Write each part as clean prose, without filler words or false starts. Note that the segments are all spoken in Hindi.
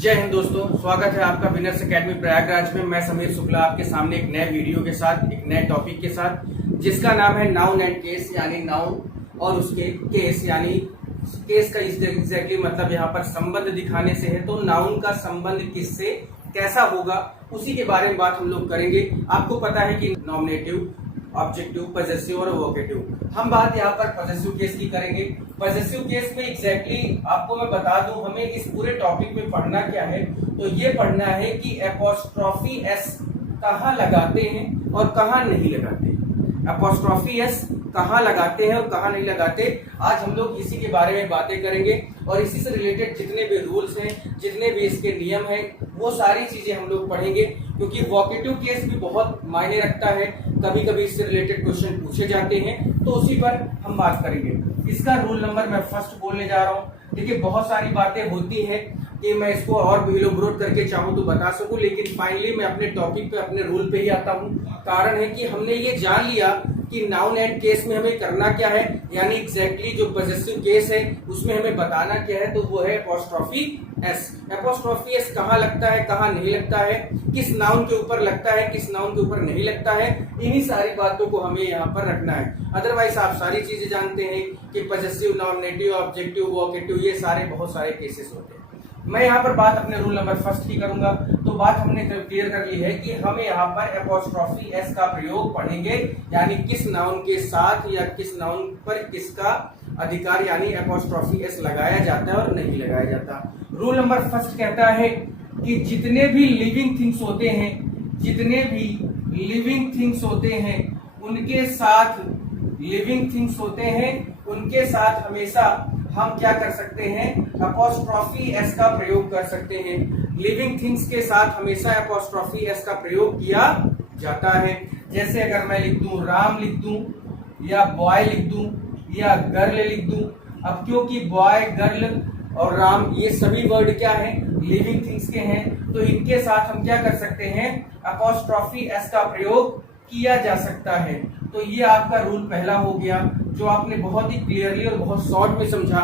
जय हिंद दोस्तों, स्वागत है आपका विनर्स एकेडमी प्रयागराज में। मैं समीर शुक्ला आपके सामने एक नए वीडियो के साथ, एक नए टॉपिक के साथ, जिसका नाम है नाउन एंड केस, यानी नाउन और उसके केस, यानी केस का एग्जैक्टली मतलब यहाँ पर संबंध दिखाने से है। तो नाउन का संबंध किससे कैसा होगा उसी के बारे में बात हम लोग करेंगे। आपको पता है कि नॉमिनेटिव, ऑब्जेक्टिव, पजेसिव और वोकेटिव। हम बात यहाँ पर पजेसिव केस की करेंगे। पजेसिव केस में एग्जैक्टली आपको मैं बता दूं, हमें इस पूरे टॉपिक में पढ़ना क्या है। तो ये पढ़ना है कि एपोस्ट्रोफी एस कहाँ लगाते हैं और कहाँ नहीं लगाते हैं। एपोस्ट्रोफी एस कहाँ लगाते हैं और कहाँ नहीं लगाते, आज हम लोग इसी के बारे में बातें करेंगे। और इसी से रिलेटेड जितने भी रूल्स हैं, जितने भी इसके नियम हैं, वो सारी चीजें हम लोग पढ़ेंगे। क्योंकि वोकेटिव केस भी बहुत मायने रखता है, कभी कभी इससे रिलेटेड क्वेश्चन पूछे जाते हैं, तो उसी पर हम बात करेंगे। इसका रूल नंबर मैं फर्स्ट बोलने जा रहा हूँ। देखिए, बहुत सारी बातें होती है कि मैं इसको और भी इलोबोरेट करके चाहूँ तो बता सकूं, लेकिन फाइनली मैं अपने टॉपिक पे, अपने रूल पे ही आता हूँ। कारण है कि हमने ये जान लिया कि नाउन एंड केस में हमें करना क्या है, यानी एग्जैक्टली जो पजेसिव केस है उसमें हमें बताना क्या है। तो वो है एपोस्ट्रोफी एस। एपोस्ट्रोफी एस कहाँ लगता है, कहाँ नहीं लगता है, किस नाउन के ऊपर लगता है, किस नाउन के ऊपर नहीं लगता है, इन्हीं सारी बातों को हमें यहाँ पर रखना है। अदरवाइज आप सारी चीजें जानते हैं कि पजेसिव, नॉमिनेटिव, ऑब्जेक्टिव, वोकेटिव, ये सारे बहुत सारे केसेस होते हैं। मैं यहाँ पर बात अपने रूल नंबर फर्स्ट की करूंगा। तो बात हमने क्लियर कर ली है कि हम यहाँ पर एपोस्ट्रोफी एस का प्रयोग पढ़ेंगे, यानी किस नाउन के साथ या किस नाउन पर किसका अधिकार, यानी एपोस्ट्रोफी एस लगाया जाता है और नहीं लगाया जाता। रूल नंबर फर्स्ट कहता है कि जितने भी लिविंग थिंग्स होते हैं, जितने भी लिविंग थिंग्स होते हैं उनके साथ, लिविंग थिंग्स होते हैं उनके साथ हमेशा हम क्या कर सकते हैं, एपोस्ट्रोफी एस का प्रयोग कर सकते हैं। लिविंग थिंग्स के साथ हमेशा एपोस्ट्रोफी एस का प्रयोग किया जाता है। जैसे अगर मैं लिख दूं राम, लिख दूं या बॉय लिख दूं या गर्ल लिख दूं। अब क्योंकि बॉय, गर्ल और राम ये सभी वर्ड क्या है, लिविंग थिंग्स के हैं, तो इनके साथ हम क्या कर सकते हैं, एपोस्ट्रोफी एस का प्रयोग किया जा सकता है। तो ये आपका रूल पहला हो गया, जो आपने बहुत ही क्लियरली और बहुत शॉर्ट में समझा।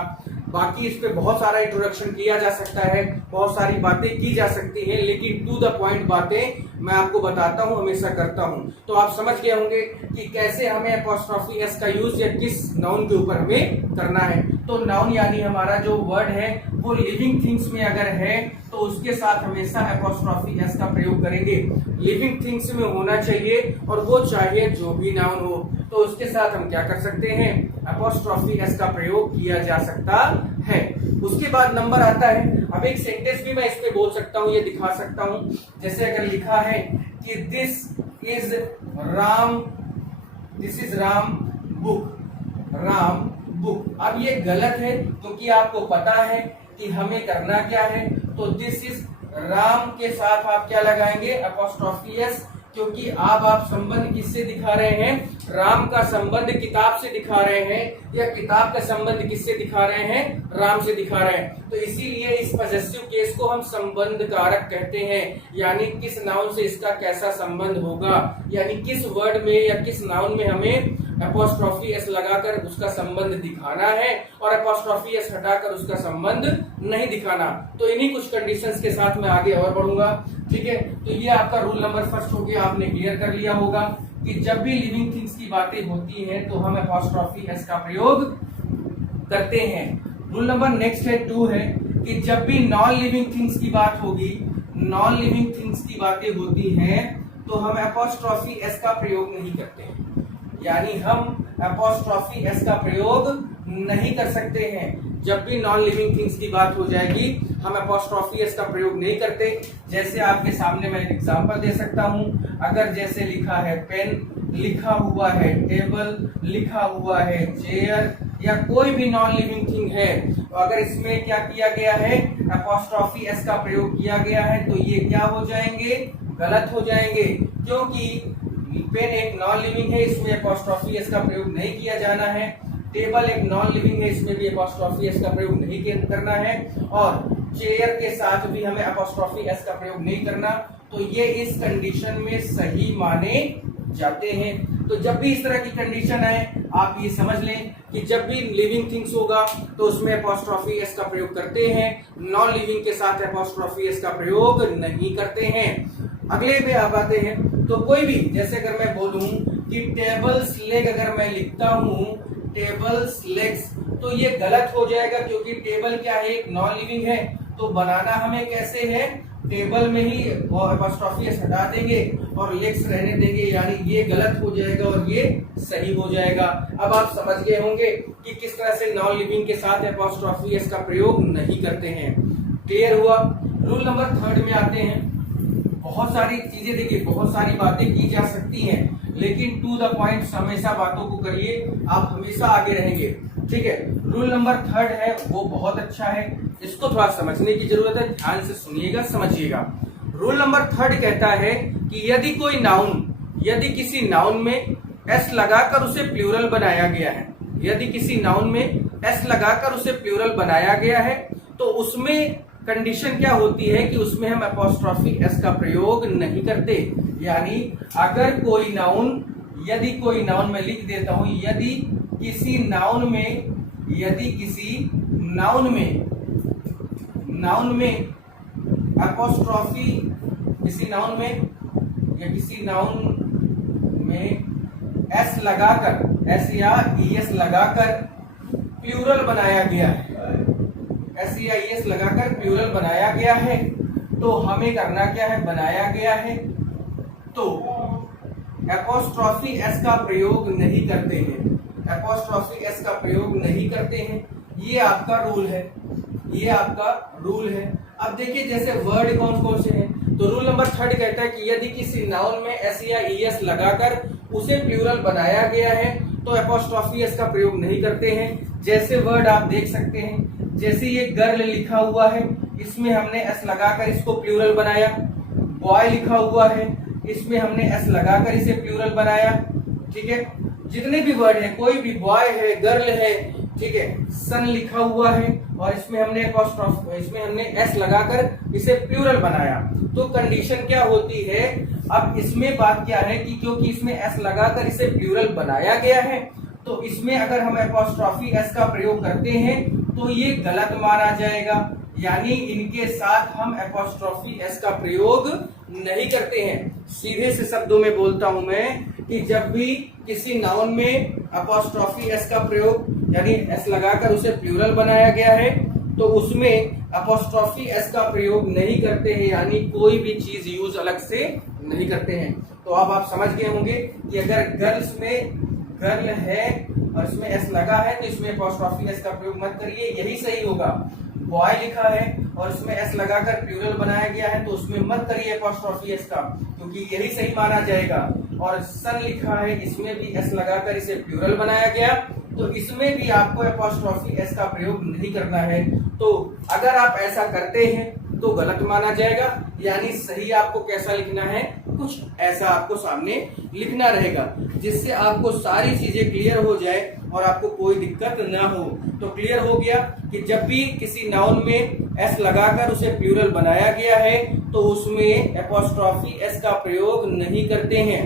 बाकी इस पे बहुत सारा इंट्रोडक्शन किया जा सकता है, बहुत सारी बातें की जा सकती हैं, लेकिन टू द पॉइंट बातें मैं आपको बताता हूं, हमेशा करता हूं। तो आप समझ गए होंगे कि कैसे हमें एपोस्ट्रोफी एस का यूज या किस नाउन के ऊपर हमें करना है। तो नाउन यानी हमारा जो वर्ड है वो लिविंग थिंग्स में अगर है तो उसके साथ हमेशा एपोस्ट्रोफी एस का प्रयोग करेंगे। लिविंग थिंग्स में होना चाहिए और वो चाहिए जो भी नाउन हो, तो उसके साथ हम क्या कर सकते हैं, एपोस्ट्रोफी एस का प्रयोग किया जा सकता है। उसके बाद नंबर आता है, अब एक सेंटेंस भी मैं इस पे बोल सकता हूँ, ये दिखा सकता हूँ। जैसे अगर लिखा है कि this is Ram, this is Ram book, Ram book. अब ये गलत है क्योंकि आपको पता है कि हमें करना क्या है। तो दिस इज राम के साथ आप क्या लगाएंगे, एपोस्ट्रोफी एस, क्योंकि आप संबंध किससे दिखा रहे हैं, राम का संबंध किताब से दिखा रहे हैं, या किताब का संबंध किससे दिखा रहे हैं, राम से दिखा रहे हैं। तो इसीलिए इस पजेसिव केस को हम संबंध कारक कहते हैं, यानी किस नाउन से इसका कैसा संबंध होगा, यानी किस वर्ड में या किस नाउन में हमें एपोस्ट्रोफी एस लगाकर उसका संबंध दिखाना है और एपोस्ट्रोफी एस हटाकर उसका संबंध नहीं दिखाना। तो इन्हीं कुछ कंडीशंस के साथ मैं आगे और बढ़ूंगा। ठीक है, तो ये आपका रूल नंबर फर्स्ट हो गया, आपने क्लियर कर लिया होगा कि जब भी लिविंग थिंग्स की बातें होती हैं तो हम एपोस्ट्रोफी एस का प्रयोग करते हैं। रूल नंबर नेक्स्ट है 2 है कि जब भी नॉन लिविंग थिंग्स की बात होगी, नॉन लिविंग थिंग्स की बातें होती हैं तो हम एपोस्ट्रोफी एस का प्रयोग नहीं करते हैं, यानी हम एपोस्ट्रोफी एस का प्रयोग नहीं कर सकते हैं। जब भी नॉन लिविंग थिंग्स की बात हो जाएगी हम एपोस्ट्रोफी एस का प्रयोग नहीं करते। जैसे आपके सामने मैं एक एग्जांपल दे सकता हूं, अगर जैसे लिखा है पेन, लिखा हुआ है टेबल, लिखा हुआ है चेयर, या कोई भी नॉन लिविंग थिंग है, तो अगर इसमें क्या किया गया है, एपोस्ट्रोफी एस का प्रयोग किया गया है, तो ये क्या हो जाएंगे, गलत हो जाएंगे। क्योंकि पेन एक नॉन लिविंग है, इसमें एपोस्ट्रोफी एस का प्रयोग नहीं किया जाना है। टेबल एक नॉन लिविंग है, इसमें भी एपोस्ट्रोफी एस का प्रयोग नहीं करना है। और चेयर के साथ भी हमें एपोस्ट्रोफी एस का प्रयोग नहीं करना। तो ये इस कंडीशन में सही माने जाते हैं। तो जब भी इस तरह की कंडीशन आए आप ये समझ लें कि जब भी लिविंग थिंग्स होगा तो उसमें अपॉस्ट्रोफी एस का प्रयोग करते हैं, नॉन लिविंग के साथ अपॉस्ट्रोफी एस का प्रयोग नहीं करते हैं। अगले में आप आते हैं तो कोई भी, जैसे अगर मैं बोलूं कि टेबल्स लेग, अगर मैं लिखता हूं टेबल्स लेग्स, तो ये गलत हो जाएगा क्योंकि टेबल क्या है, एक नॉन लिविंग है। तो बनाना हमें कैसे है, टेबल में ही अपॉस्ट्रोफी एस हटा देंगे और लेग्स रहने देंगे, यानी ये गलत हो जाएगा और ये सही हो जाएगा। अब आप समझ गए होंगे कि किस तरह से नॉन लिविंग के साथ अपॉस्ट्रोफी एस का प्रयोग नहीं करते हैं। क्लियर हुआ। रूल नंबर 3 में आते हैं। बहुत सारी चीजें, देखिए बहुत सारी बातें की जा सकती हैं, लेकिन टू द पॉइंट हमेशा बातों को करिए, आप हमेशा आगे रहेंगे। ठीक है, रूल नंबर 3 है वो बहुत अच्छा है, इसको थोड़ा समझने की जरूरत है, ध्यान से सुनिएगा, समझिएगा। रूल नंबर 3 कहता है कि यदि कोई नाउन, यदि किसी नाउन में एस लगाकर उसे प्लूरल बनाया गया है, यदि किसी नाउन में एस लगाकर उसे प्लूरल बनाया गया है, तो उसमें कंडीशन क्या होती है कि उसमें हम अपॉस्ट्रोफी एस का प्रयोग नहीं करते। यानी अगर कोई नाउन, यदि कोई नाउन, मैं लिख देता हूं, यदि किसी नाउन में अपॉस्ट्रोफी, किसी नाउन में एस लगाकर, एस या ईएस लगाकर प्लूरल बनाया गया है, एस या ईएस लगाकर प्लूरल बनाया गया है, तो हमें करना क्या है, बनाया गया है तो अपॉस्ट्रोफी एस का प्रयोग नहीं करते हैं, अपॉस्ट्रोफी एस का प्रयोग नहीं करते हैं। ये आपका रूल है, ये आपका रूल है। अब देखिए जैसे वर्ड कौन कौन से हैं, तो रूल नंबर 3 कहता है कि यदि किसी नाउन में एस या ईएस लगाकर उसे प्लूरल बनाया गया है तो अपॉस्ट्रोफी एस का प्रयोग नहीं करते हैं। जैसे वर्ड आप देख सकते हैं, जैसे ये गर्ल लिखा हुआ है, इसमें हमने एस लगाकर इसको प्लूरल बनाया। बॉय लिखा हुआ है, इसमें हमने एस लगाकर इसे प्लूरल बनाया। ठीक है, जितने भी वर्ड है, कोई भी, बॉय है, गर्ल है, ठीक है, सन लिखा हुआ है और इसमें हमने एस लगाकर इसे प्लूरल बनाया। तो कंडीशन क्या होती है, अब इसमें बात क्या है कि क्योंकि इसमें एस लगाकर इसे प्लूरल बनाया गया है, तो इसमें अगर हम अपॉस्ट्रोफी एस का प्रयोग करते हैं तो ये गलत माना जाएगा, यानी इनके साथ हम अपॉस्ट्रोफी एस का प्रयोग नहीं करते हैं। सीधे से शब्दों में बोलता हूं मैं कि जब भी किसी नाउन में अपॉस्ट्रोफी एस का प्रयोग, यानी एस लगाकर उसे प्लूरल बनाया गया है, तो उसमें अपॉस्ट्रोफी एस का प्रयोग नहीं करते हैं, यानी कोई भी चीज यूज अलग से नहीं करते हैं। तो अब आप समझ गए होंगे कि अगर गर्ल्स में गर्ल है और इसमें एस लगा है तो इसमें अपॉस्ट्रोफी एस का प्रयोग मत करिए, यही सही होगा। बॉय लिखा है और इसमें एस लगाकर प्लूरल बनाया गया है तो उसमें मत करिए अपॉस्ट्रोफी एस का, क्योंकि यही सही माना जाएगा। और सन लिखा है, इसमें भी एस लगाकर इसे प्लूरल बनाया गया, तो इसमें भी आपको अपॉस्ट्रोफी एस का प्रयोग नहीं करना है। तो अगर आप ऐसा करते हैं तो गलत माना जाएगा, यानी सही आपको कैसा लिखना है, कुछ ऐसा आपको सामने लिखना रहेगा, जिससे आपको सारी चीजें क्लियर हो जाए और आपको कोई दिक्कत ना हो। तो क्लियर हो गया कि जब भी किसी नाउन में एस लगाकर उसे प्लूरल बनाया गया है तो उसमें अपॉस्ट्रोफी एस का प्रयोग नहीं करते हैं।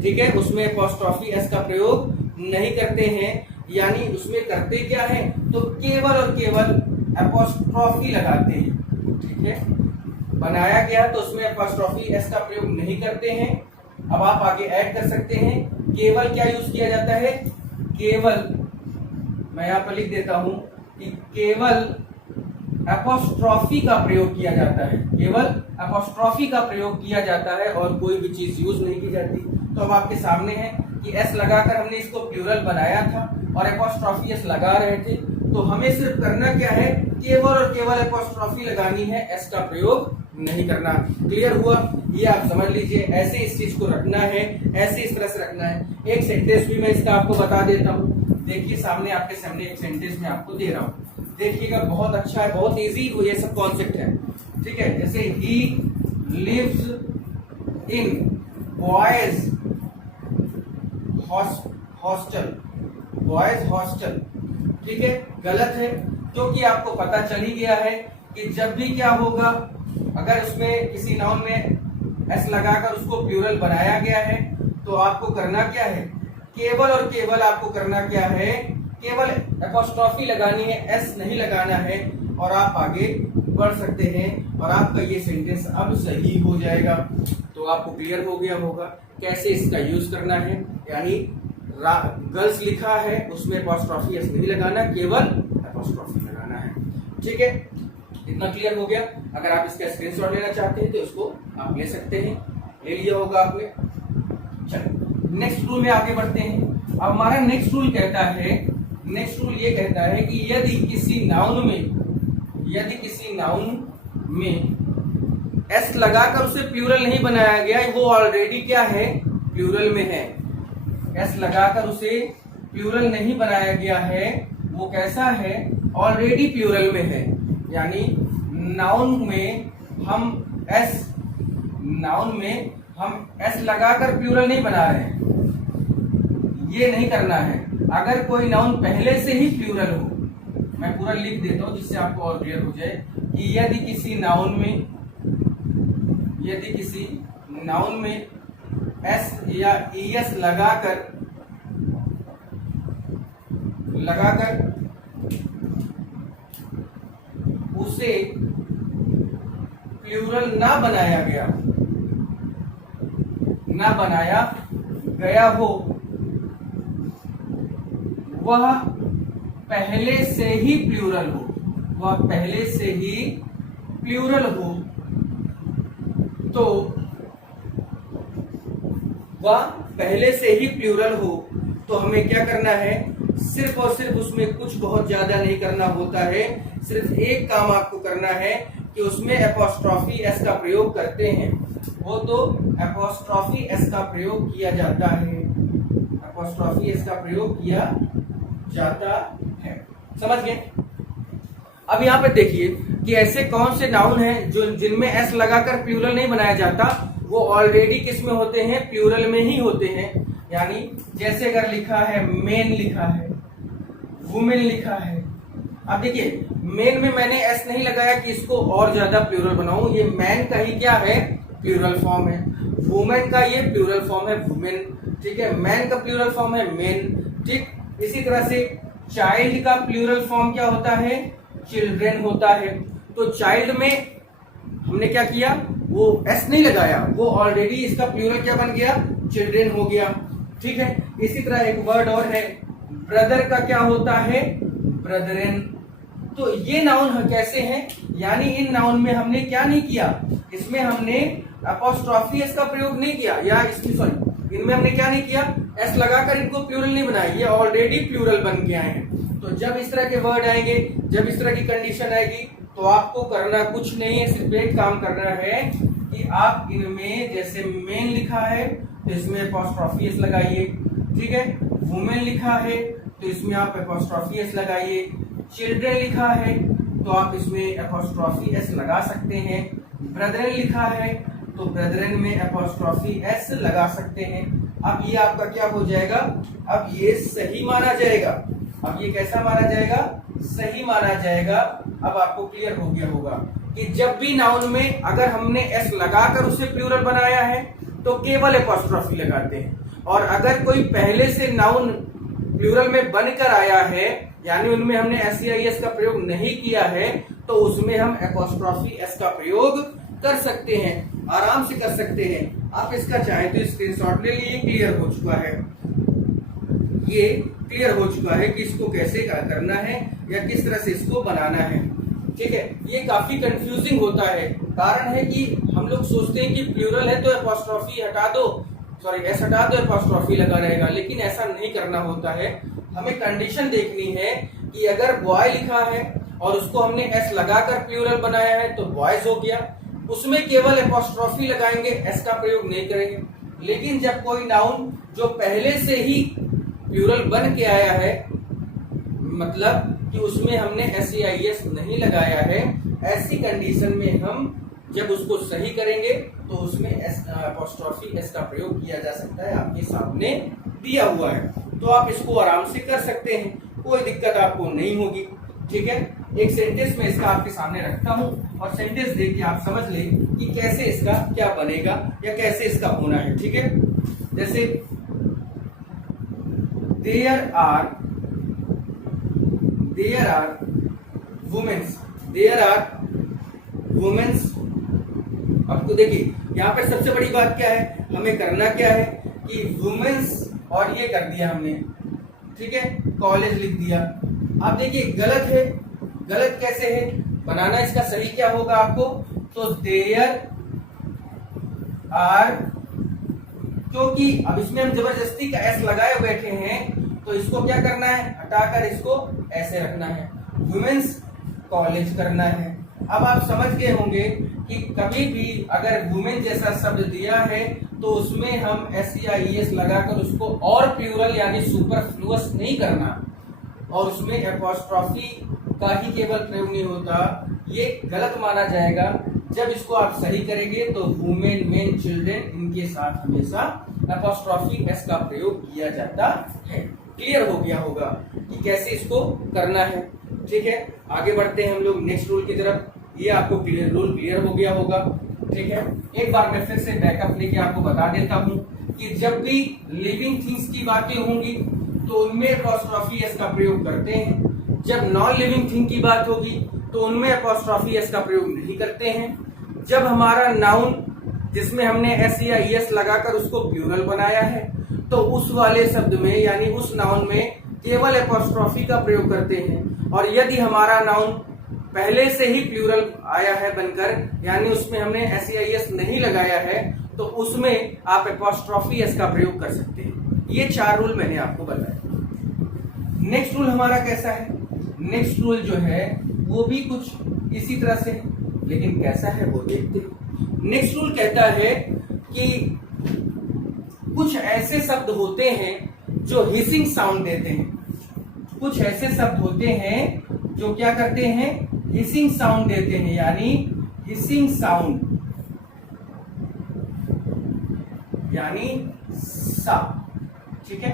ठीक है, उसमें अपॉस्ट्रोफी एस का प्रयोग नहीं करते हैं, यानी उसमें करते क्या है, तो केवल और केवल अपॉस्ट्रोफी लगाते हैं। ठीक है, बनाया गया तो उसमें अपॉस्ट्रोफी एस का प्रयोग नहीं करते हैं। अब आप आगे ऐड कर सकते हैं, केवल क्या यूज किया जाता है, केवल, मैं यहाँ पर लिख देता हूं कि केवल अपॉस्ट्रोफी का प्रयोग किया जाता है, केवल अपॉस्ट्रोफी का प्रयोग किया जाता है और कोई भी चीज यूज नहीं की जाती। तो अब आपके सामने है कि एस लगाकर हमने इसको प्लूरल बनाया था और अपॉस्ट्रोफी एस लगा रहे थे, तो हमें सिर्फ करना क्या है, केवल और केवल अपॉस्ट्रोफी लगानी है, एस का प्रयोग नहीं करना। क्लियर हुआ, ये आप समझ लीजिए, ऐसे इस चीज को रखना है, ऐसे इस तरह से रखना है। एक सेंटेंस भी मैं इसका आपको बता देता हूँ, देखिए सामने आपके सामने एक सेंटेंस में आपको दे रहा हूँ, देखिएगा, बहुत अच्छा है, बहुत इजी ये सब कॉन्सेप्ट है। ठीक है, जैसे he lives in boys hostel, boys hostel. ठीक है, गलत है, क्योंकि आपको पता चल ही गया है कि जब भी क्या होगा, अगर उसमें किसी नाउन में एस लगाकर उसको प्लूरल बनाया गया है तो आपको करना क्या है, केवल और केवल आपको करना क्या है, केवल एपोस्ट्रॉफी लगानी है, एस नहीं लगाना है, और आप आगे बढ़ सकते हैं और आपका ये सेंटेंस अब सही हो जाएगा। तो आपको क्लियर हो गया होगा कैसे इसका यूज करना है। यानी गर्ल्स लिखा है उसमें एपोस्ट्रॉफी एस नहीं लगाना, केवल एपोस्ट्रॉफी लगाना है। ठीक है, इतना क्लियर हो गया। अगर आप इसका स्क्रीनशॉट लेना चाहते हैं तो इसको आप ले सकते हैं, ले लिया होगा आपने। चलो नेक्स्ट रूल में आगे बढ़ते हैं। अब हमारा नेक्स्ट रूल कहता है, नेक्स्ट रूल ये कहता है कि यदि किसी नाउन में एस लगाकर उसे प्लूरल नहीं बनाया गया, वो ऑलरेडी क्या है, प्लूरल में है। एस लगाकर उसे प्लूरल नहीं बनाया गया है, वो कैसा है, ऑलरेडी प्लूरल में है। यानी नाउन में हम एस लगाकर प्लूरल नहीं बना रहे हैं, ये नहीं करना है। अगर कोई नाउन पहले से ही प्लूरल हो, मैं पूरा लिख देता हूं जिससे आपको और क्लियर हो जाए कि यदि किसी नाउन में एस या ईएस लगाकर उसे प्लूरल ना बनाया गया हो, वह पहले से ही प्लूरल हो, तो वह पहले से ही प्लूरल हो तो हमें क्या करना है, सिर्फ और सिर्फ उसमें कुछ बहुत ज्यादा नहीं करना होता है। सिर्फ एक काम आपको करना है कि उसमें एपोस्ट्रॉफी एस का प्रयोग करते हैं, वो तो एपोस्ट्रॉफी एस का प्रयोग किया जाता है, एपोस्ट्रॉफी एस का प्रयोग किया जाता है। समझ गए? अब यहाँ पे देखिए कि ऐसे कौन से नाउन हैं जो जिनमें एस लगाकर प्लूरल नहीं बनाया जाता, वो ऑलरेडी किस में होते हैं, प्लूरल में ही होते हैं। यानी जैसे अगर लिखा है मेन, लिखा है वुमेन, लिखा है। अब देखिए मेन में मैंने एस नहीं लगाया कि इसको और ज्यादा प्लूरल बनाऊं, ये मैन का ही क्या है, प्लूरल फॉर्म है। वुमेन का ये प्लूरल फॉर्म है वुमेन, ठीक है। मैन का प्लूरल फॉर्म है मेन, ठीक। इसी तरह से चाइल्ड का प्लूरल फॉर्म क्या होता है, चिल्ड्रेन होता है। तो चाइल्ड में हमने क्या किया, वो एस नहीं लगाया, वो ऑलरेडी इसका प्लूरल क्या बन गया, चिल्ड्रेन हो गया, ठीक है। इसी तरह एक वर्ड और है, ब्रदर का क्या होता है, ब्रदरेन। तो ये नाउन कैसे हैं, यानी इन नाउन में हमने क्या नहीं किया, इसमें हमने अपॉस्ट्रोफी एस का प्रयोग नहीं किया, या इसमें सॉरी इनमें हमने क्या नहीं किया, एस लगाकर इनको प्लूरल नहीं बनाया, ये ऑलरेडी प्लूरल बन के आए हैं। तो जब इस तरह के वर्ड आएंगे, जब इस तरह की कंडीशन आएगी, तो आपको करना कुछ नहीं है, सिर्फ एक काम करना है कि आप इनमें जैसे मेन लिखा है तो इसमें अपॉस्ट्रोफी एस लगाइए, ठीक है। वुमेन लिखा है तो इसमें आप अपॉस्ट्रोफी एस लगाइए। चिल्ड्रन लिखा है तो आप इसमें अपॉस्ट्रोफी एस लगा सकते हैं। ब्रदरन लिखा है तो ब्रदरन में अपॉस्ट्रोफी एस लगा सकते हैं। अब ये आपका क्या हो जाएगा, अब ये सही माना जाएगा। अब ये कैसा माना जाएगा, सही माना जाएगा। अब आपको क्लियर हो गया होगा कि जब भी नाउन में अगर हमने एस लगाकर उसे प्लूरल बनाया है तो केवल अपॉस्ट्रोफी लगाते हैं, और अगर कोई पहले से नाउन प्लूरल में बनकर आया है, यानी उनमें हमने एस या एस का प्रयोग नहीं किया है, तो उसमें हम अपॉस्ट्रोफी एस का प्रयोग कर सकते हैं, आराम से कर सकते हैं। आप इसका चाहें तो स्क्रीनशॉट ले लीजिए, क्लियर हो चुका है, ये क्लियर हो चुका है कि इसको कैसे करना है या किस तरह से इसको बनाना है, ठीक है। ये काफी कंफ्यूजिंग होता है, कारण है कि हम लोग सोचते हैं कि प्लूरल है तो अपॉस्ट्रोफी हटा दो, सॉरी एस हटा दो, अपॉस्ट्रोफी लगा रहेगा, लेकिन ऐसा नहीं करना होता है। हमें कंडीशन देखनी है कि अगर बॉय लिखा है और उसको हमने एस लगाकर प्लूरल बनाया है तो बॉयज हो गया, उसमें केवल अपॉस्ट्रोफी लगाएंगे, एस का प्रयोग नहीं करेंगे। लेकिन जब कोई नाउन जो पहले से ही प्लूरल बन के आया है, मतलब कि उसमें हमने एस या एस नहीं लगाया है, ऐसी कंडीशन में हम जब उसको सही करेंगे तो उसमें अपॉस्ट्रोफी एस का प्रयोग किया जा सकता है। आपके सामने दिया हुआ है, तो आप इसको आराम से कर सकते हैं, कोई दिक्कत आपको नहीं होगी, ठीक है। एक सेंटेंस में इसका आपके सामने रखता हूं और सेंटेंस देख के आप समझ लें कि कैसे इसका क्या बनेगा या कैसे इसका होना है, ठीक है। जैसे देयर आर वुमेन्स। अब तो देखिए यहाँ पर सबसे बड़ी बात क्या है, हमें करना क्या है कि वुमेन्स और ये कर दिया हमने, ठीक है, कॉलेज लिख दिया। अब देखिए गलत है, गलत कैसे है, बनाना इसका सही क्या होगा आपको, तो देयर आर, क्योंकि अब इसमें हम जबरदस्ती का एस लगाए बैठे हैं तो इसको क्या करना है, हटाकर इसको ऐसे रखना है, वुमेन्स कॉलेज करना है। अब आप समझ गए होंगे कि कभी भी अगर वुमेन जैसा शब्द दिया है तो उसमें हम एस या ईएस लगाकर उसको और प्लूरल यानी सुपरफ्लुअस नहीं करना, और उसमें एपोस्ट्रॉफी का ही केवल प्रयोग नहीं होता, ये गलत माना जाएगा। जब इसको आप सही करेंगे तो वुमेन, मेन, चिल्ड्रेन, इनके साथ हमेशा एपोस्ट्रॉफी एस का प्रयोग किया जाता है। क्लियर हो गया होगा कि कैसे इसको करना है, ठीक है। आगे बढ़ते हैं हम लोग नेक्स्ट रूल की तरफ। ये आपको रूल क्लियर हो गया होगा, ठीक है। एक बार मैं फिर से बैकअप लेके आपको बता देता हूं कि जब भी लिविंग थिंग्स की बातें होंगी तो उनमें एपोस्ट्रॉफी एस का प्रयोग करते हैं, जब नॉन लिविंग थिंग की बात होगी तो उनमें एपोस्ट्रॉफी एस का प्रयोग नहीं करते हैं। जब हमारा नाउन जिसमें हमने एस या ईएस लगाकर उसको प्लूरल बनाया है तो उस वाले शब्द में यानी उस नाउन में केवल एपोस्ट्रॉफी का प्रयोग करते हैं। और यदि हमारा नाउन पहले से ही प्लूरल आया है बनकर, यानी उसमें हमने एस या ईएस नहीं लगाया है, तो उसमें आप एपोस्ट्रॉफी एस का प्रयोग कर सकते हैं। ये 4 रूल मैंने आपको बताया। नेक्स्ट रूल हमारा कैसा है, नेक्स्ट रूल जो है वो भी कुछ इसी तरह से, लेकिन कैसा है वो देखते हैं। नेक्स्ट रूल कहता है कि कुछ ऐसे शब्द होते हैं जो हिसिंग साउंड देते हैं, कुछ ऐसे शब्द होते हैं जो क्या करते हैं, हिसिंग साउंड देते हैं, यानी हिसिंग साउंड यानी सा, ठीक है।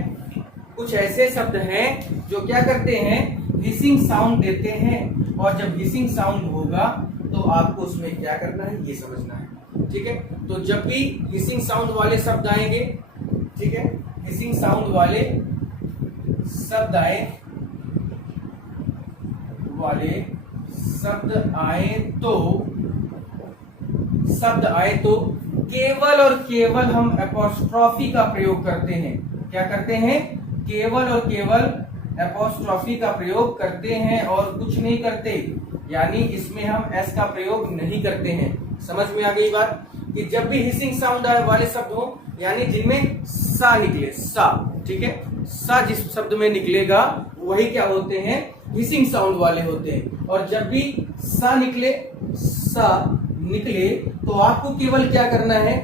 कुछ ऐसे शब्द हैं जो क्या करते हैं, हिसिंग साउंड देते हैं, और जब हिसिंग साउंड होगा तो आपको उसमें क्या करना है ये समझना है, ठीक है। तो जब भी हिसिंग साउंड वाले शब्द आएंगे, ठीक है, हिसिंग साउंड वाले शब्द आए तो केवल और केवल हम एपोस्ट्रॉफी का प्रयोग करते हैं। क्या करते हैं, केवल और केवल एपोस्ट्रॉफी का प्रयोग करते हैं और कुछ नहीं करते, यानी इसमें हम एस का प्रयोग नहीं करते हैं। समझ में आ गई बात कि जब भी हिसिंग साउंड आए वाले शब्द हो, यानी जिनमें सा निकले, सा, ठीक है, सा जिस शब्द में निकलेगा वही क्या होते हैं, हिसिंग साउंड वाले होते हैं। और जब भी सा निकले तो आपको केवल क्या करना है,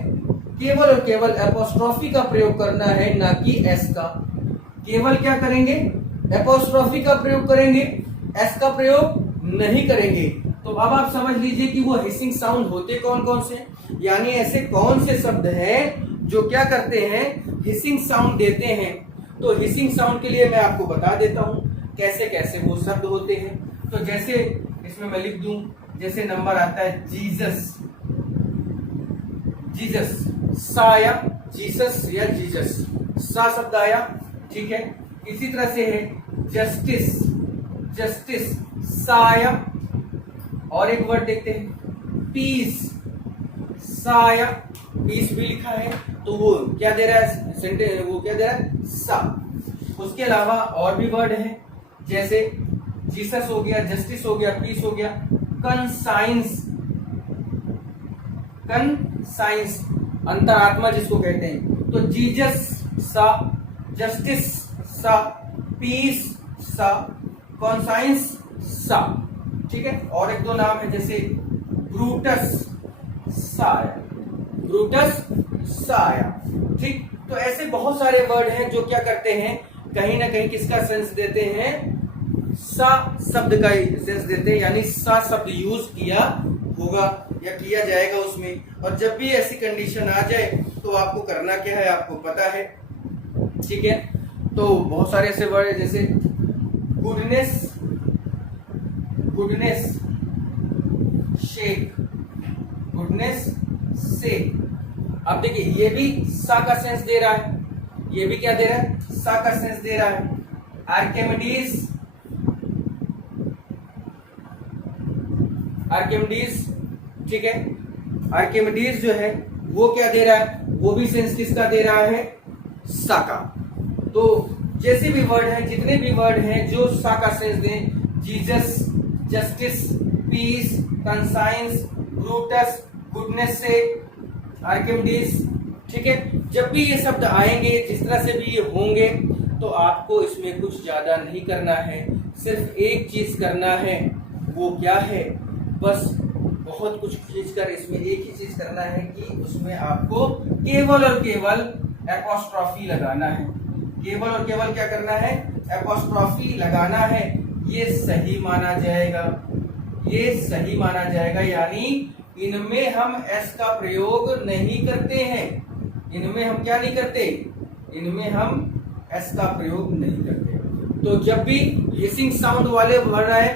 केवल और केवल एपोस्ट्रॉफी का प्रयोग करना है, ना कि एस का। केवल क्या करेंगे, एपोस्ट्रॉफी का प्रयोग करेंगे, एस का प्रयोग नहीं करेंगे। तो अब आप समझ लीजिए कि वो हिसिंग साउंड होते कौन कौन से, यानी ऐसे कौन से शब्द हैं जो क्या करते हैं, हिसिंग साउंड देते हैं। तो हिसिंग साउंड के लिए मैं आपको बता देता हूं कैसे कैसे वो शब्द होते हैं। तो जैसे इसमें मैं लिख दूं, जैसे नंबर आता है जीसस, सा या जीसस या जीसस, सा शब्द आया, ठीक है। इसी तरह से है जस्टिस, साया, और एक वर्ड देखते हैं पीस, साया, पीस भी लिखा है, तो वो क्या दे रहा है, सेंटेंस वो क्या दे रहा है, सा। उसके अलावा और भी वर्ड है, जैसे जीसस हो गया, जस्टिस हो गया, पीस हो गया, कंसाइंस, अंतरात्मा जिसको कहते हैं। तो जीसस सा, जस्टिस सा, पीस सा, कॉन्साइंस सा, ठीक है। और एक दो नाम है, जैसे ब्रूटस साया, ठीक। तो ऐसे बहुत सारे वर्ड हैं जो क्या करते हैं, कहीं ना कहीं किसका सेंस देते हैं, सा शब्द का सेंस देते हैं, यानी सा शब्द यूज किया होगा या किया जाएगा उसमें। और जब भी ऐसी कंडीशन आ जाए तो आपको करना क्या है, आपको पता है, ठीक है। तो बहुत सारे ऐसे वर्ड है, जैसे गुडनेस शेक। अब देखिए ये भी सा का सेंस दे रहा है, ये भी क्या दे रहा है, सा का सेंस दे रहा है। आर्किमिडीज, ठीक है, आर्किमिडीज जो है वो क्या दे रहा है, वो भी सेंस किसका दे रहा है, सा का। तो जैसे भी वर्ड है, जितने भी वर्ड हैं जो सा का सेंस दें, Jesus, justice, peace, conscience, Brutus, goodness से, आर्किमिडीज, ठीक है, जब भी ये शब्द आएंगे, जिस तरह से भी ये होंगे, तो आपको इसमें कुछ ज्यादा नहीं करना है, सिर्फ एक चीज करना है। वो क्या है, बस बहुत कुछ खींचकर इसमें एक ही चीज करना है कि उसमें आपको केवल और केवल एपोस्ट्रॉफी लगाना है। केवल और केवल क्या करना है, एपोस्ट्रॉफी लगाना है। ये सही माना जाएगा, ये सही माना जाएगा, यानी इनमें हम एस का प्रयोग नहीं करते हैं। इनमें हम क्या नहीं करते, इनमें हम एस का प्रयोग नहीं करते। तो जब भी हिसिंग साउंड वाले वर्ड आए,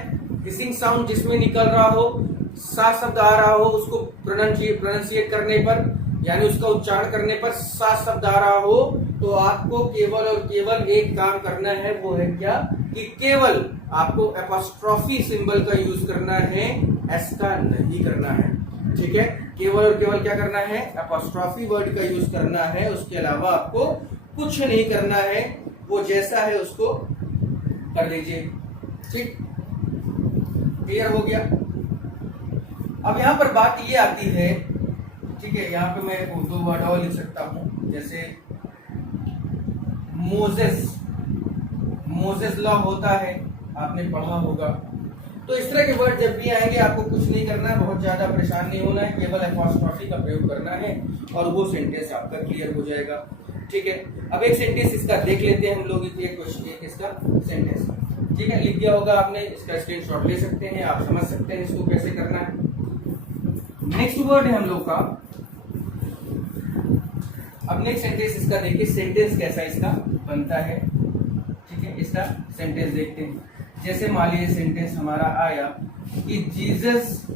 हिसिंग साउंड जिसमें निकल रहा हो, सा शब्द आ रहा हो, उसको प्रोनाउंसिएट करने पर, यानी उसका उच्चारण करने पर सा शब्द आ रहा हो, तो आपको केवल और केवल एक काम करना है। वो है क्या, कि केवल आपको एपोस्ट्रॉफी सिंबल का यूज करना है, एस का नहीं करना है। ठीक है, केवल और केवल क्या करना है, एपोस्ट्रॉफी वर्ड का यूज करना है। उसके अलावा आपको कुछ नहीं करना है, वो जैसा है उसको कर दीजिए। ठीक, क्लियर हो गया। अब यहां पर बात ये आती है, ठीक है, यहाँ पे मैं दो वर्ड और लिख सकता हूं, जैसे मोजेस, मोजेस लॉ होता है, आपने पढ़ा होगा। तो इस तरह के वर्ड जब भी आएंगे आपको कुछ नहीं करना है, बहुत ज्यादा परेशान नहीं होना है, केवल एपोस्ट्रॉफी का प्रयोग करना है और वो सेंटेंस आपका क्लियर हो जाएगा। ठीक है, अब एक सेंटेंस इसका देख लेते हैं हम लोग, एक क्वेश्चन इसका सेंटेंस, ठीक है, लिख दिया होगा आपने, इसका स्क्रीनशॉट ले सकते हैं, आप समझ सकते हैं इसको कैसे करना है। नेक्स्ट वर्ड है हम लोग का, अब नेक्स्ट सेंटेंस इसका देखिए, सेंटेंस कैसा इसका बनता है। ठीक है, इसका सेंटेंस देखते हैं। जैसे मान लीजिए सेंटेंस हमारा आया कि Jesus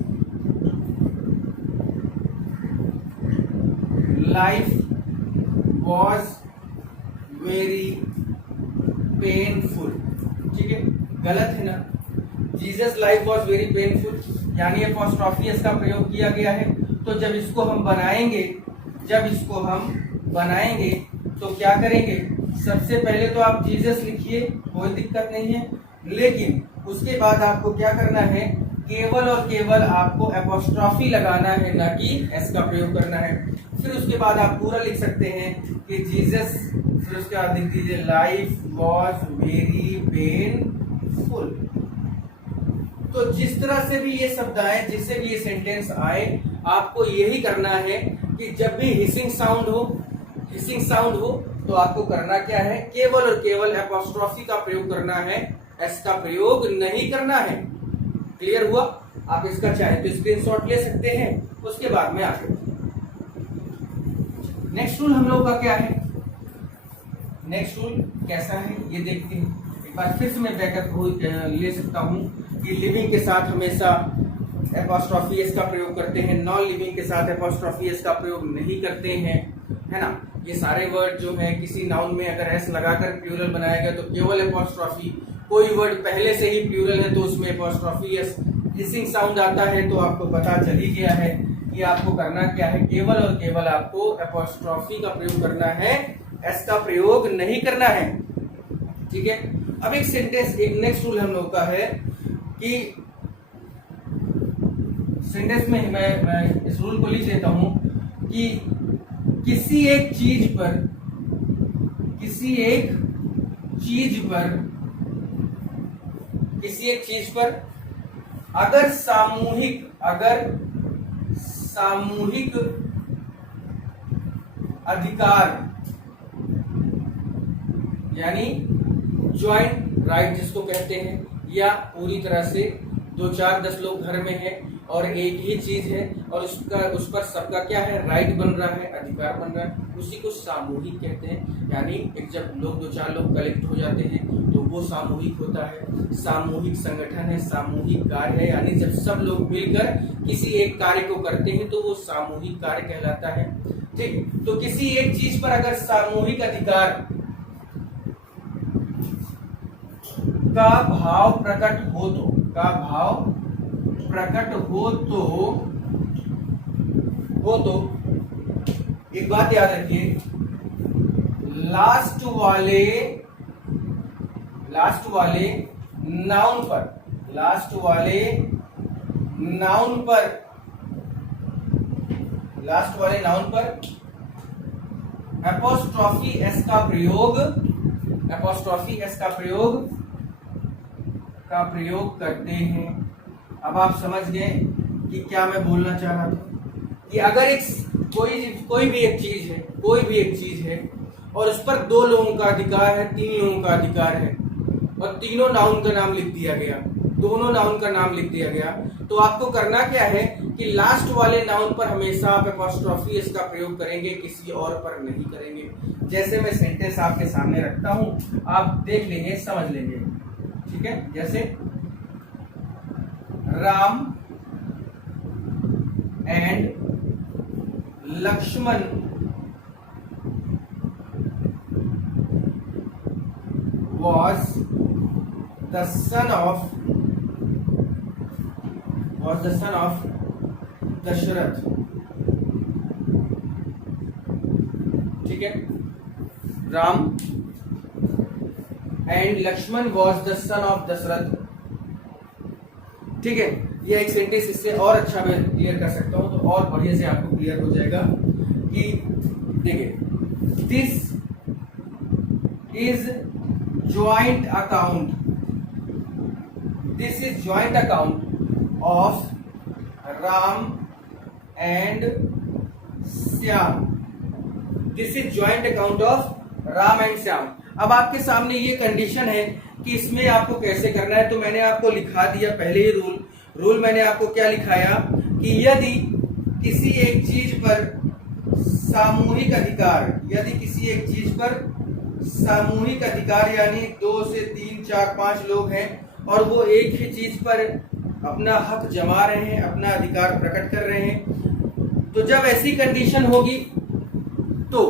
life was very painful. ठीक है, गलत है ना, Jesus life was very painful, यानी एपोस्ट्रॉफी इसका प्रयोग किया गया है। तो जब इसको हम बनाएंगे, जब इसको हम बनाएंगे तो क्या करेंगे, सबसे पहले तो आप जीसस लिखिए, कोई दिक्कत नहीं है, लेकिन उसके बाद आपको क्या करना है, केवल और केवल आपको एपोस्ट्रॉफी लगाना है, ना कि एस का प्रयोग करना है। फिर उसके बाद आप पूरा लिख सकते हैं कि जीसस, फिर उसके बाद लिख दीजिए लाइफ वॉज वेरी पेनफुल। तो जिस तरह से भी ये शब्द आए, जिससे भी ये सेंटेंस आए, आपको यही करना है कि जब भी हिसिंग साउंड हो, हिसिंग साउंड हो, तो आपको करना क्या है, केवल और केवल एपोस्ट्रॉफी का प्रयोग करना है, एस का प्रयोग नहीं करना है। क्लियर हुआ। आप इसका चाहे तो स्क्रीनशॉट ले सकते हैं, उसके बाद में आगे। नेक्स्ट रूल हम लोग का क्या है, नेक्स्ट रूल कैसा है ये देखते हैं। एक बार फिर से मैं बैकअप ले सकता हूं कि लिविंग के साथ हमेशा एपोस्ट्रॉफी एस का प्रयोग करते हैं, नॉन लिविंग के साथ एपोस्ट्रॉफी एस का प्रयोग नहीं करते हैं, है ना। ये सारे वर्ड जो है किसी नाउन में अगर एस लगाकर प्लूरल बनाया गया तो केवल एपोस्ट्रॉफी, कोई वर्ड पहले से ही प्लूरल है तो उसमें एपोस्ट्रॉफी एस हिसिंग साउंड आता है, तो आपको पता चल ही गया है कि आपको करना क्या है, केवल और केवल आपको एपोस्ट्रॉफी का प्रयोग करना है, एस का प्रयोग नहीं करना है। ठीक है, अब एक सेंटेंस, एक नेक्स्ट रूल हम लोग का है कि सेंटेंस में मैं इस रूल को लिख देता हूं कि किसी एक चीज पर, किसी एक चीज पर, किसी एक चीज पर अगर सामूहिक, अगर सामूहिक अधिकार, यानी ज्वाइंट राइट जिसको कहते हैं, या पूरी तरह से 2, 4, 10 लोग घर में हैं और एक ही चीज है और उस पर सबका क्या है, राइट बन रहा है, अधिकार बन रहा है, उसी को सामूहिक कहते हैं। यानी एक जब लोग 2, 4 लोग कलेक्ट हो जाते हैं तो वो सामूहिक होता है, सामूहिक संगठन है, सामूहिक कार्य है, यानी जब सब लोग मिलकर किसी एक कार्य को करते हैं तो वो सामूहिक कार्य कहलाता है। ठीक, तो किसी एक चीज पर अगर सामूहिक अधिकार का भाव प्रकट हो तो, का भाव प्रकट हो तो एक बात याद रखिए, लास्ट वाले नाउन पर, लास्ट वाले नाउन पर एपोस्ट्रॉफी एस का प्रयोग करते हैं। अब आप समझ गए कि क्या मैं बोलना चाह रहा था, कि अगर एक कोई भी एक चीज है और उस पर 2 लोगों का अधिकार है, 3 लोगों का अधिकार है और तीनों नाउन का नाम लिख दिया गया, दोनों नाउन का नाम लिख दिया गया, तो आपको करना क्या है कि लास्ट वाले नाउन पर हमेशा आप एपोस्ट्रॉफी एस का प्रयोग करेंगे, किसी और पर नहीं करेंगे। जैसे मैं सेंटेंस आपके सामने रखता हूं, आप देख लेंगे, समझ लेंगे, ठीक है। जैसे Ram and Lakshman was the son of Dasharath, ठीक है। Ram and Lakshman was the son of Dasharath, ठीक है। ये एक सेंटेंस इससे और अच्छा मैं क्लियर कर सकता हूं, तो और बढ़िया से आपको क्लियर हो जाएगा कि देखिए, this is joint account of Ram and Shyam. This is joint account of Ram and Shyam. अब आपके सामने ये कंडीशन है कि इसमें आपको कैसे करना है, तो मैंने आपको लिखा दिया पहले ही रूल मैंने आपको क्या लिखाया कि यदि किसी एक चीज पर सामूहिक अधिकार, यानी 2 से 3, 4, 5 लोग हैं और वो एक ही चीज पर अपना हक जमा रहे हैं, अपना अधिकार प्रकट कर रहे हैं, तो जब ऐसी कंडीशन होगी तो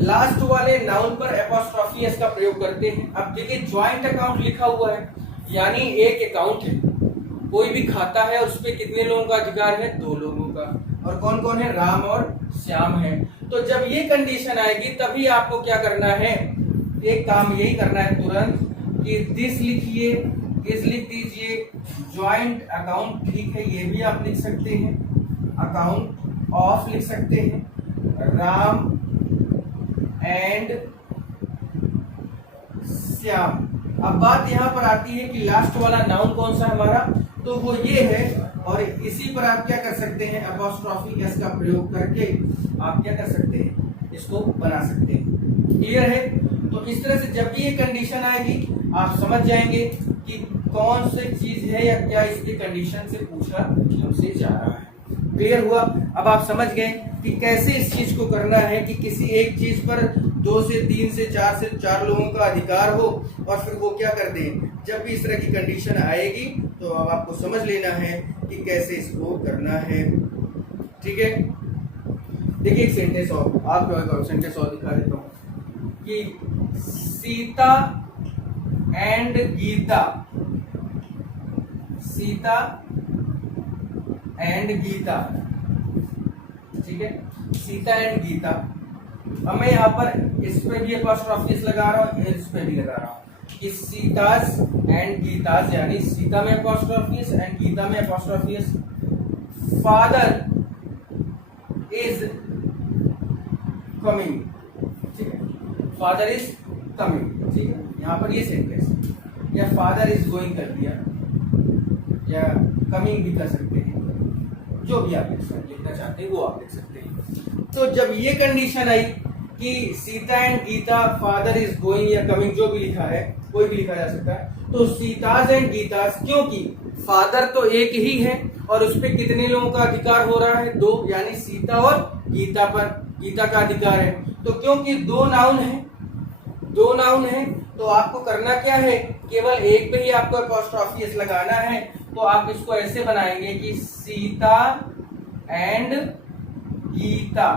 लास्ट वाले नाउन पर एपोस्ट्रॉफी एस का प्रयोग करते हैं। अब देखिए, ज्वाइंट अकाउंट लिखा हुआ है, यानी एक अकाउंट है, कोई भी खाता है, उस पर कितने लोगों का अधिकार है? 2 लोगों का, और कौन कौन है? राम और श्याम है। तो जब ये कंडीशन आएगी तभी आपको क्या करना है, एक काम यही करना है तुरंत कि दिस लिखिए, इस लिख दीजिए, ज्वाइंट अकाउंट, ठीक है, ये भी आप लिख सकते हैं, अकाउंट ऑफ लिख सकते हैं, राम एंड श्याम। अब बात यहां पर आती है कि लास्ट वाला नाउन कौन सा हमारा, तो वो ये है, और इसी पर आप क्या कर सकते हैं, एपोस्ट्रॉफी एस का प्रयोग करके आप क्या कर सकते हैं, इसको बना सकते हैं। क्लियर है? तो इस तरह से जब भी ये कंडीशन आएगी आप समझ जाएंगे कि कौन सी चीज है या क्या इसकी कंडीशन से पूछा हमसे जा रहा है। क्लियर हुआ? अब आप समझ गए कि कैसे इस चीज को करना है कि किसी एक चीज पर 2 से 3 से 4 लोगों का अधिकार हो, और फिर वो क्या कर दें, जब भी इस तरह की कंडीशन आएगी तो अब आपको समझ लेना है कि कैसे इसको करना है। ठीक है, देखिए एक सेंटेंस और आपको सेंटेंस और दिखा देता हूं कि सीता एंड गीता, सीता एंड गीता, ठीक है, सीता एंड गीता। अब मैं यहाँ पर इस पे भी एपोस्ट्रोफी लगा रहा हूँ, इस पे भी लगा रहा हूँ कि सीतास एंड गीतास, यानी सीता में एपोस्ट्रोफी एंड गीता में एपोस्ट्रोफी। फादर इज कमिंग, ठीक है, फादर इज कमिंग, ठीक है, यहाँ पर ये सेंटेंस, या फादर इज गोइंग कर दिया, या कमिंग भी कर सकते हैं, जो भी आप लिखना चाहते हैं वो आप लिख सकते हैं। तो जब ये कंडीशन आई कि Sita and Geeta, father is going या कमिंग, जो भी लिखा है, कोई भी लिखा जा सकता है, तो सीतास एंड गीतास, क्योंकि फादर तो एक ही है और उस पर कितने लोगों का अधिकार हो रहा है? 2, यानी सीता और गीता पर गीता का अधिकार है। तो क्योंकि 2 नाउन है तो आपको करना क्या है, केवल एक पे ही आपको एपोस्ट्रोफी एस लगाना है। तो आप इसको ऐसे बनाएंगे कि सीता एंड गीता,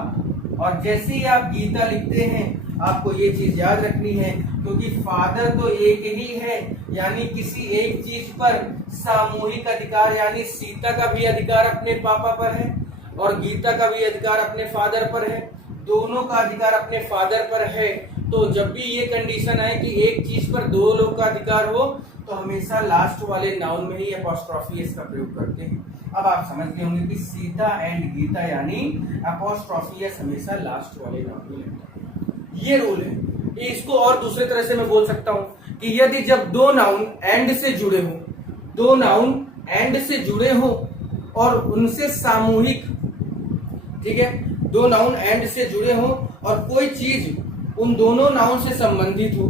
और जैसे ही आप गीता लिखते हैं आपको ये चीज याद रखनी है, क्योंकि फादर तो एक ही है, यानी किसी एक चीज पर सामूहिक अधिकार, यानी सीता का भी अधिकार अपने पापा पर है और गीता का भी अधिकार अपने फादर पर है, दोनों का अधिकार अपने फादर पर है। तो जब भी ये कंडीशन आए कि एक चीज पर दो लोग का अधिकार हो, तो हमेशा लास्ट वाले नाउन में ही अपॉस्ट्रोफी एस का प्रयोग करते हैं। अब आप समझ गए होंगे कि सीता एंड गीता यानी अपॉस्ट्रोफी एस हमेशा लास्ट वाले नाउन में लगता है। ये रूल है। इसको और दूसरे तरह से मैं बोल सकता हूं कि यदि जब दो नाउन एंड से जुड़े हो, दो नाउन एंड से जुड़े हो और उनसे सामूहिक, ठीक है, दो नाउन एंड से जुड़े हो और कोई चीज उन दोनों नाउन से संबंधित हो,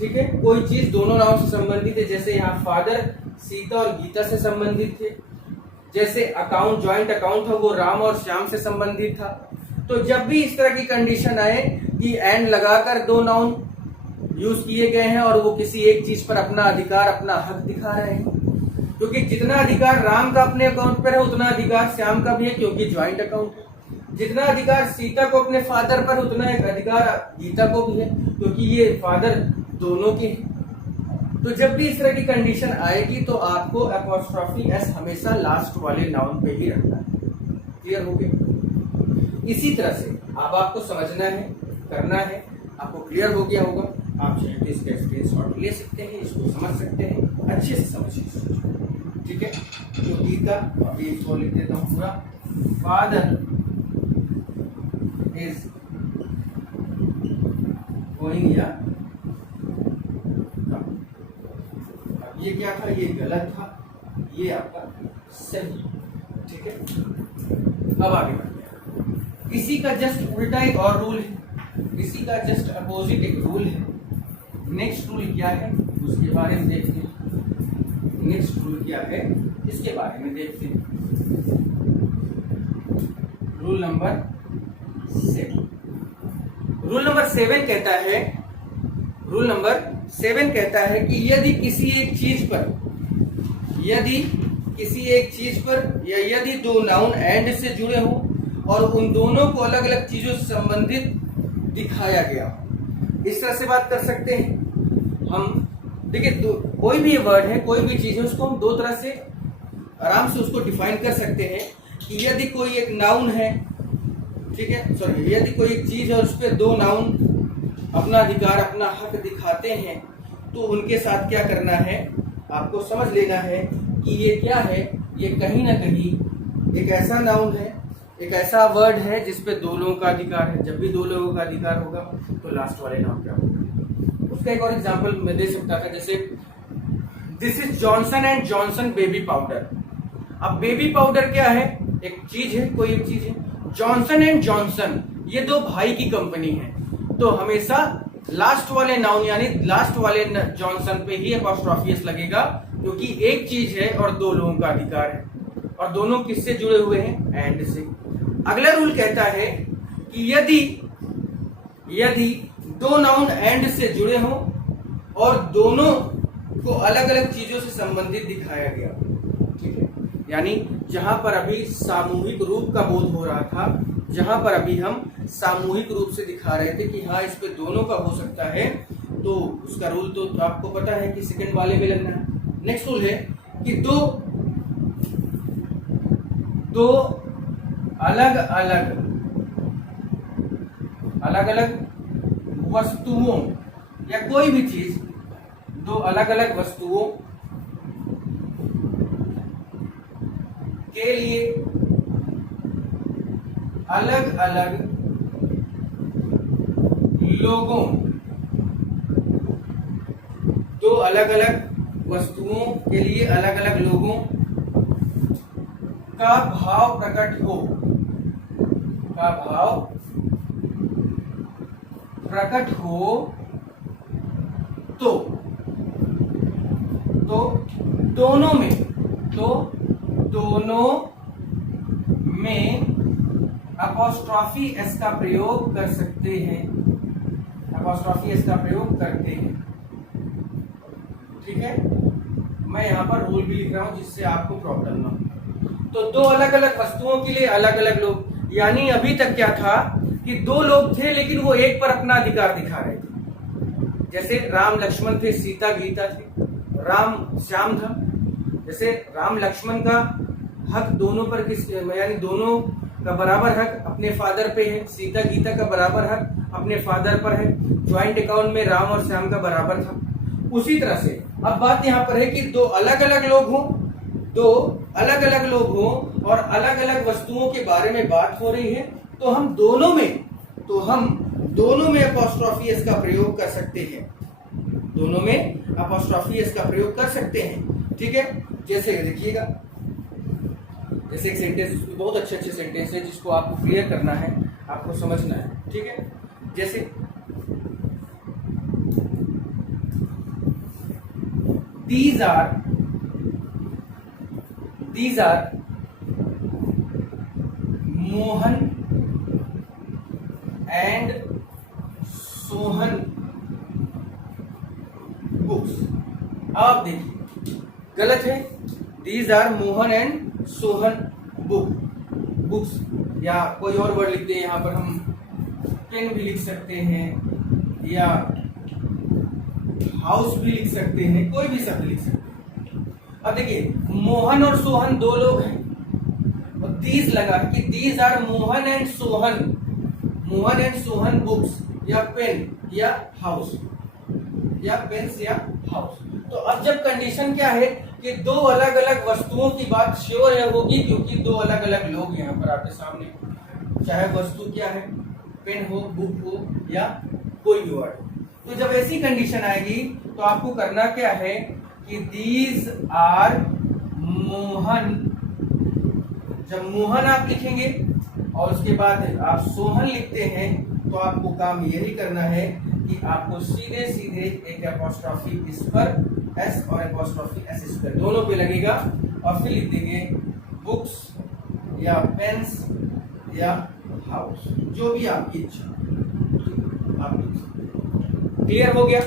ठीक है, कोई चीज दोनों नाउन से संबंधित है, जैसे यहाँ फादर सीता और गीता से संबंधित थे, जैसे अकाउंट ज्वाइंट अकाउंट था वो राम और श्याम से संबंधित था। तो जब भी इस तरह की कंडीशन आए कि एंड लगाकर दो नाउन यूज किए गए हैं और वो किसी एक चीज पर अपना अधिकार अपना हक दिखा रहे हैं, क्योंकि जितना अधिकार राम का अपने अकाउंट पर है उतना अधिकार श्याम का भी है, क्योंकि ज्वाइंट अकाउंट है। जितना अधिकार सीता को अपने फादर पर उतना एक अधिकार गीता को भी है, क्योंकि ये फादर दोनों के हैं। तो जब भी इस तरह की कंडीशन आएगी तो आपको अपॉस्ट्रोफी एस हमेशा लास्ट वाले नाउन पे ही रखना है। क्लियर हो गया? इसी तरह से अब आपको समझना है, करना है, आपको क्लियर हो गया होगा। आप चाहे तो इसका स्क्रीनशॉट ले सकते हैं, इसको समझ सकते हैं, अच्छे से समझिए, ठीक है। तो गीता अभी इसको लिख देता हूं पूरा, फादर इज गोइंग या, ये क्या था, ये गलत था, ये आपका सही, ठीक है। अब आगे बढ़ते हैं। इसी का जस्ट उल्टा एक और रूल है, इसी का जस्ट अपोजिट एक रूल है। नेक्स्ट रूल क्या है उसके बारे में देखते हैं। नेक्स्ट रूल क्या है इसके बारे में देखते हैं। Rule number 7। रूल नंबर 7 कहता है, रूल नंबर 7 कहता है कि यदि किसी एक चीज पर, यदि किसी एक चीज पर या यदि दो नाउन एंड से जुड़े हो और उन दोनों को अलग अलग चीजों से संबंधित दिखाया गया, इस तरह से बात कर सकते हैं हम। देखिए कोई भी वर्ड है, कोई भी चीज है, उसको हम दो तरह से आराम से उसको डिफाइन कर सकते हैं कि यदि कोई एक नाउन है, ठीक है, सॉरी, यदि कोई एक चीज है उस पर दो नाउन अपना अधिकार अपना हक दिखाते हैं, तो उनके साथ क्या करना है, आपको समझ लेना है कि ये क्या है, ये कहीं ना कहीं एक ऐसा नाउन है, एक ऐसा वर्ड है जिसपे दो लोगों का अधिकार है। जब भी दो लोगों का अधिकार होगा तो लास्ट वाले नाउन क्या होगा। उसका एक और एग्जांपल मैं दे सकता था, जैसे this is Johnson and Johnson baby powder. अब बेबी पाउडर क्या है, एक चीज है, कोई एक चीज है। जॉनसन एंड जॉनसन ये दो भाई की कंपनी है, तो हमेशा लास्ट वाले नाउन यानी लास्ट वाले जॉनसन पे ही अपॉस्ट्रोफी एस लगेगा, क्योंकि एक चीज है और दो लोगों का अधिकार है और दोनों किससे जुड़े हुए हैं, एंड से। अगला रूल कहता है कि यदि दो नाउन एंड से जुड़े हों और दोनों को अलग अलग चीजों से संबंधित दिखाया गया, ठीक है, यानी जहां पर अभी सामूहिक रूप का बोध हो रहा था, जहां पर अभी हम सामूहिक रूप से दिखा रहे थे कि हाँ इस पे दोनों का हो सकता है, तो उसका रूल तो आपको पता है कि सेकंड वाले में लगना है। नेक्स्ट रूल है कि दो अलग अलग वस्तुओं या कोई भी चीज, दो अलग अलग वस्तुओं के लिए अलग अलग लोगों, दो अलग अलग वस्तुओं के लिए अलग अलग लोगों का भाव प्रकट हो, का भाव प्रकट हो, तो दोनों में अपॉस्ट्रोफी एस का प्रयोग कर सकते हैं, अपॉस्ट्रोफी एस का प्रयोग करते हैं, ठीक है। मैं यहां पर रूल भी लिख रहा हूं जिससे आपको प्रॉब्लम ना हो। तो दो अलग अलग वस्तुओं के लिए अलग अलग लोग, यानी अभी तक क्या था कि दो लोग थे लेकिन वो एक पर अपना अधिकार दिखा रहे थे। जैसे राम लक्ष्मण थे, सीता गीता थे, राम श्याम था। जैसे राम लक्ष्मण का हक दोनों पर किस, यानी दोनों का बराबर हक अपने फादर पे है, सीता गीता का बराबर हक अपने फादर पर है। ज्वाइंट अकाउंट में राम और श्याम का बराबर था। उसी तरह से अब बात यहाँ पर है कि दो अलग अलग लोग हों, दो अलग अलग लोग हों और अलग अलग वस्तुओं के बारे में बात हो रही है, तो हम दोनों में अपॉस्ट्रोफी एस का प्रयोग कर सकते हैं। दोनों में अपॉस्ट्रोफी एस का प्रयोग कर सकते हैं। ठीक है, जैसे देखिएगा, जैसे एक सेंटेंस, बहुत अच्छे सेंटेंस है जिसको आपको क्लियर करना है, आपको समझना है। ठीक है, जैसे these are Mohan and Sohan books. अब देखिए गलत है, these are Mohan and Sohan books, या कोई और वर्ड लिखते हैं यहाँ पर, हम पेन भी लिख सकते हैं या हाउस भी लिख सकते हैं, कोई भी शब्द लिख सकते हैं। अब देखिए मोहन और सोहन दो लोग हैं और दीज लगा कि these are Mohan and Sohan books या पेन या हाउस या पेन्स या हाउस। तो अब जब कंडीशन क्या है कि दो अलग अलग वस्तुओं की बात श्योर है होगी, क्योंकि दो अलग अलग लोग यहाँ पर आपके सामने, चाहे वस्तु क्या है, पेन हो, बुक हो या कोई भी वर्ड। तो जब ऐसी कंडीशन आएगी तो आपको करना क्या है कि दीज आर मोहन, जब मोहन आप लिखेंगे और उसके बाद आप सोहन लिखते हैं, तो आपको काम यही करना है कि आपको सीधे सीधे एक अपॉस्ट्रोफी इस पर एस और अपॉस्ट्रोफी एस इस पर दोनों पे लगेगा और फिर लिख देंगे बुक्स या पेन्स या हाउस, जो भी आपकी इच्छा आप लिख सकते। क्लियर हो गया?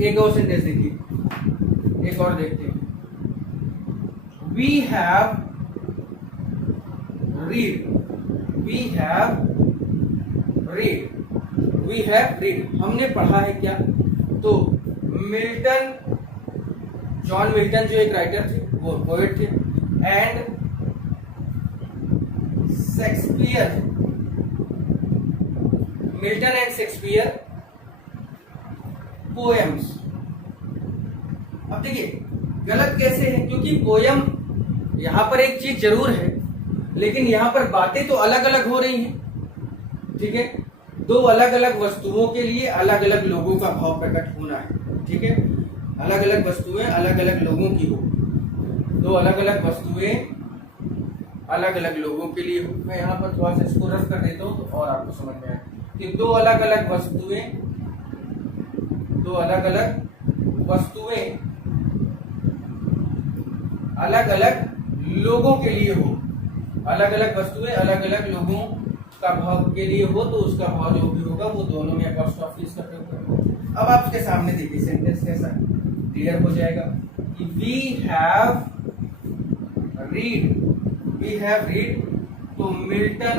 एक और सेंटेंस देखिए, एक और देखते हैं। वी हैव रीड, हमने पढ़ा है क्या? तो मिल्टन, जॉन मिल्टन जो एक राइटर थे, वो पोएट थे, and Shakespeare, Milton and Shakespeare poems. अब देखिए गलत कैसे है, क्योंकि पोयम यहां पर एक चीज जरूर है, लेकिन यहां पर बातें तो अलग अलग हो रही हैं। ठीक है, दो अलग अलग वस्तुओं के लिए अलग अलग लोगों का भाव प्रकट होना है। ठीक है, अलग अलग वस्तुएं अलग अलग लोगों की हो, दो अलग अलग वस्तुएं अलग अलग लोगों के लिए हो। मैं यहाँ पर थोड़ा सा इसको रफ कर देता हूँ तो और आपको समझ में आए कि दो अलग अलग वस्तुएं अलग अलग लोगों के लिए हो, अलग अलग वस्तुएं अलग अलग लोगों का भाव के लिए हो, तो उसका भाव जो भी होगा वो दोनों में अपॉस्ट्रोफी का प्रयोग करेंगे। अब आपके सामने देखिए सेंटेंस कैसा क्लियर हो जाएगा कि वी हैव रीड तो मिल्टन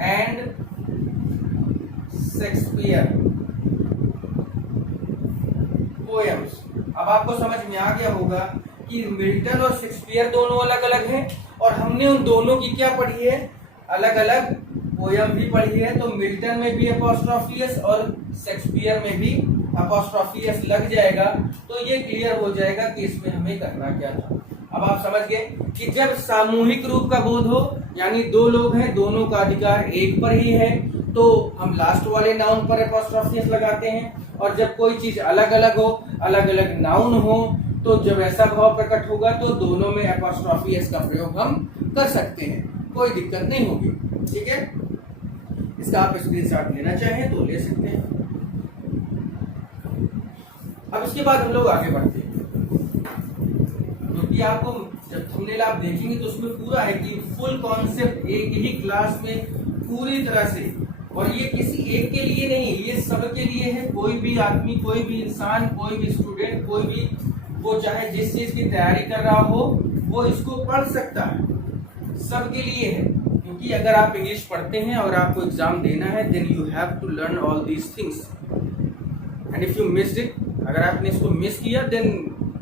एंड शेक्सपियर पोएम्स। अब आपको समझ में आ गया होगा कि मिल्टन और शेक्सपियर दोनों अलग अलग हैं और हमने उन दोनों की क्या पढ़ी है, अलग अलग पोयम भी पढ़ी है। तो मिल्टन में भी अपॉस्ट्रोफी एस और शेक्सपियर में भी अपॉस्ट्रोफी एस लग जाएगा। तो ये क्लियर हो जाएगा कि इसमें हमें करना क्या था। अब आप समझ गए कि जब सामूहिक रूप का बोध हो, यानी दो लोग हैं, दोनों का अधिकार एक पर ही है, तो हम लास्ट वाले नाउन पर अपॉस्ट्रोफी एस लगाते हैं। और जब कोई चीज अलग अलग हो, अलग अलग नाउन हो, तो जब ऐसा भाव प्रकट होगा तो दोनों में अपॉस्ट्रोफी एस का प्रयोग हम कर सकते हैं, कोई दिक्कत नहीं होगी। ठीक है, इसका आप स्क्रीनशॉट लेना चाहें तो ले सकते हैं। अब इसके बाद हम लोग आगे बढ़ते हैं, क्योंकि आपको जब थंबनेल आप देखेंगे तो उसमें पूरा है कि फुल कॉन्सेप्ट एक ही क्लास में पूरी तरह से, और ये किसी एक के लिए नहीं, ये सबके लिए है। कोई भी आदमी, कोई भी इंसान, कोई भी स्टूडेंट, कोई भी वो चाहे जिस चीज की तैयारी कर रहा हो वो इसको पढ़ सकता है, सबके लिए है। क्योंकि क्योंकि अगर आप इंग्लिश पढ़ते हैं और आपको एग्जाम देना है, then you have to learn all these things, and if you missed it, अगर आपने इसको मिस किया, then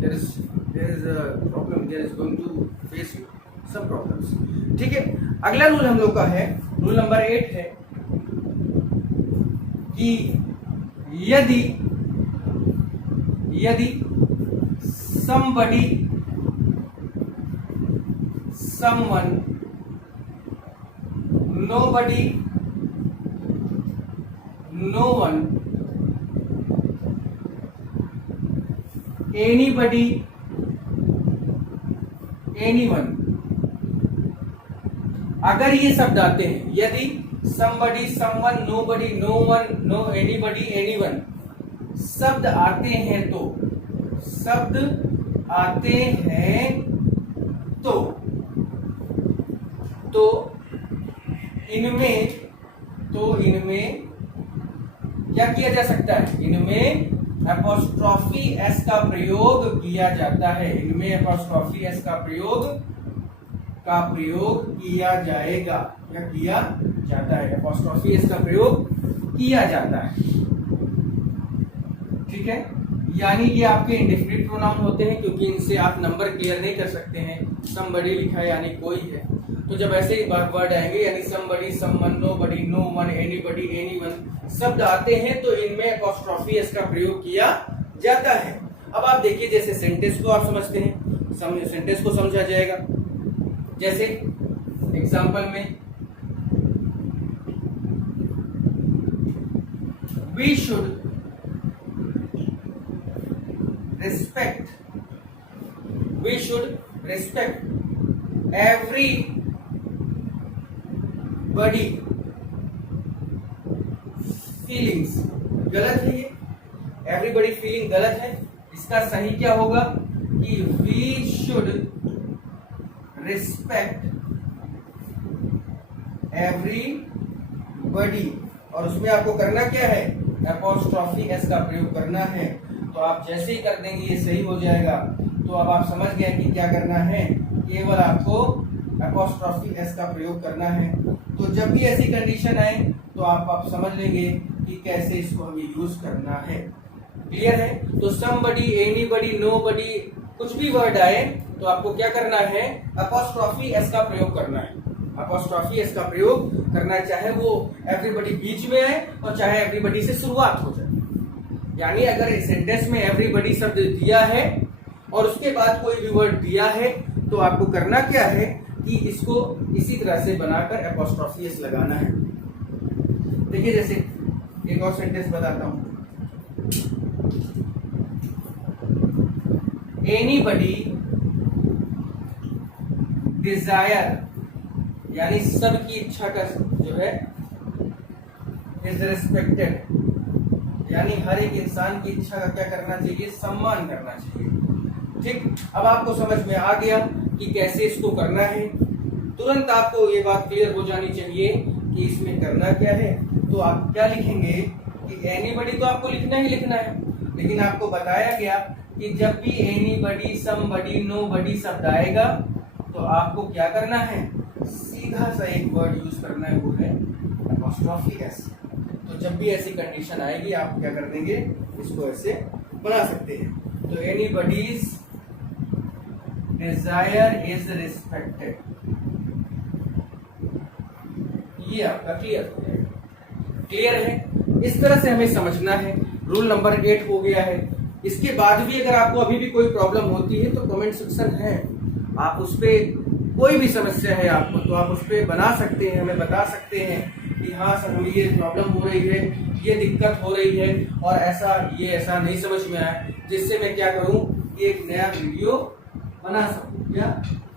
there is a problem, there is going to face you some problems. ठीक है, अगला रूल हम लोग का है, रूल नंबर 8 है कि यदि somebody, someone, nobody, no one, anybody, anyone, अगर ये शब्द आते हैं, यदि somebody, someone, nobody, no one, no anybody, anyone शब्द आते हैं तो इनमें क्या किया जा सकता है? इनमें अपॉस्ट्रोफी एस का प्रयोग किया जाता है। इनमें अपॉस्ट्रोफी एस का प्रयोग किया जाएगा या किया जाता है। अपॉस्ट्रोफी एस का प्रयोग किया जाता है। ठीक है, यानी ये आपके इंडेफिनिट प्रोनाउन होते हैं, क्योंकि इनसे आप नंबर क्लियर नहीं कर सकते हैं। समबडी लिखा है यानी कोई है, तो जब ऐसे ही वर्ड आएंगे यानी somebody, someone, nobody, no one, anybody, anyone शब्द आते हैं तो इनमें अपॉस्ट्रोफी एस का प्रयोग किया जाता है। अब आप देखिए, जैसे सेंटेंस को आप समझते हैं, सेंटेंस को समझा जाएगा। जैसे एग्जाम्पल में, we should respect everybody feelings। गलत है ये, everybody feeling गलत है। इसका सही क्या होगा कि we should respect everybody, और उसमें आपको करना क्या है? अपॉस्ट्रोफी एस का प्रयोग करना है। तो आप जैसे ही कर देंगे ये सही हो जाएगा। तो अब आप समझ गए कि क्या करना है, केवल आपको अपॉस्ट्रोफी एस का प्रयोग करना है। तो जब भी ऐसी कंडीशन आए तो आप समझ लेंगे कि कैसे इसको हमें यूज करना है। क्लियर है? तो समबडी, एनीबडी, नोबडी, कुछ भी वर्ड आए तो आपको क्या करना है? अपॉस्ट्रोफी एस का प्रयोग करना है। अपॉस्ट्रोफी एस का प्रयोग करना, चाहे वो एवरीबडी बीच में आए और चाहे एवरीबडी से शुरुआत हो जाए। यानी अगर सेंटेंस में एवरीबडी शब्द दिया है और उसके बाद कोई भी वर्ड दिया है तो आपको करना क्या है कि इसको इसी तरह से बनाकर अपॉस्ट्रोफी एस लगाना है। देखिए, जैसे एक और सेंटेंस बताता हूं, एनीबडी डिजायर, यानी सबकी इच्छा का जो है इज रिस्पेक्टेड, यानी हर एक इंसान की इच्छा का क्या करना चाहिए? सम्मान करना चाहिए। ठीक, अब आपको समझ में आ गया कि कैसे इसको करना है। तुरंत आपको ये बात क्लियर हो जानी चाहिए कि इसमें करना क्या है। तो आप क्या लिखेंगे कि एनीबडी तो आपको लिखना ही लिखना है, लेकिन आपको बताया गया कि जब भी एनीबडी, समबडी, नोबडी शब्द आएगा तो आपको क्या करना है? सीधा सा एक वर्ड यूज करना है, वो है अपॉस्ट्रोफी एस। तो जब भी ऐसी कंडीशन आएगी आप क्या कर देंगे? इसको ऐसे बना सकते हैं। तो एनीबडीज डिजायर इज रिस्पेक्टेड, ये आपका क्लियर हो जाएगा। क्लियर है? इस तरह से हमें समझना है। रूल नंबर 8 हो गया है। इसके बाद भी अगर आपको अभी भी कोई प्रॉब्लम होती है तो कमेंट सेक्शन है, आप उस पर कोई भी समस्या है आपको तो आप उस पर बना सकते हैं, हमें बता सकते हैं कि हाँ सर हमें ये प्रॉब्लम हो रही है, ये दिक्कत हो रही है और ऐसा नहीं समझ में आया, जिससे मैं क्या करूं कि एक नया वीडियो बना सकूं, क्या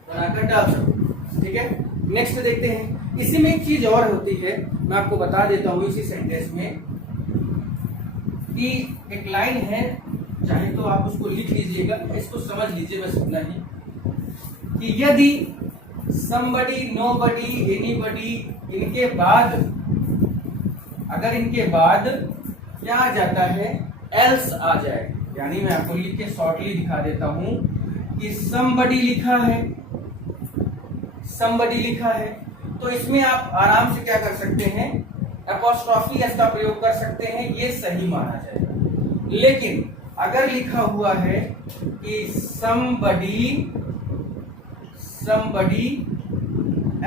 बनाकर डाल सकूं। ठीक है, नेक्स्ट देखते हैं। इसी में एक चीज और होती है, मैं आपको बता देता हूं इसी सेंटेंस में कि एक लाइन है, चाहे तो आप उसको लिख लीजिएगा, इसको समझ लीजिए बस इतना ही कि यदि somebody, nobody, anybody इनके बाद, अगर इनके बाद क्या आ जाता है? else आ जाए। यानी मैं आपको लिख के शॉर्टली दिखा देता हूं कि somebody लिखा है तो इसमें आप आराम से क्या कर सकते हैं, एपोस्ट्रोफी एस का प्रयोग कर सकते हैं, ये सही माना जाएगा। लेकिन अगर लिखा हुआ है कि somebody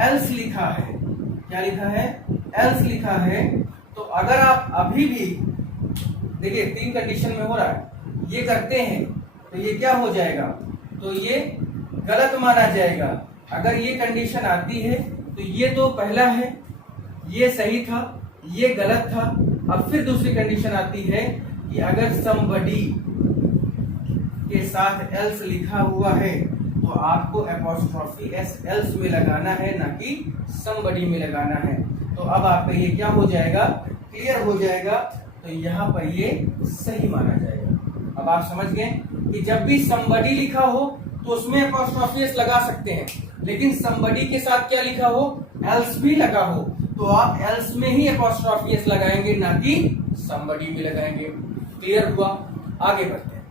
else लिखा है, क्या लिखा है, else लिखा है, तो अगर आप अभी भी देखिए 3 कंडीशन में हो रहा है, ये करते हैं तो ये क्या हो जाएगा, तो ये गलत माना जाएगा। अगर ये कंडीशन आती है तो ये तो पहला है, ये सही था, ये गलत था। अब फिर दूसरी कंडीशन आती है कि अगर somebody के साथ else लिखा हुआ है तो आपको एपोस्ट्रोफी एस else में लगाना है, ना कि somebody में लगाना है। तो अब आपका ये क्या हो जाएगा, क्लियर हो जाएगा, तो यहाँ पर ये सही माना जाएगा। अब आप समझ गए कि जब भी somebody लिखा हो तो उसमें एपोस्ट्रोफी एस लगा सकते हैं, लेकिन somebody के साथ क्या लिखा हो, else भी लगा हो, तो आप else में ही एपोस्ट्रोफी एस लगाएंगे, ना कि somebody में लगाएंगे। क्लियर हुआ? आगे बढ़ते हैं,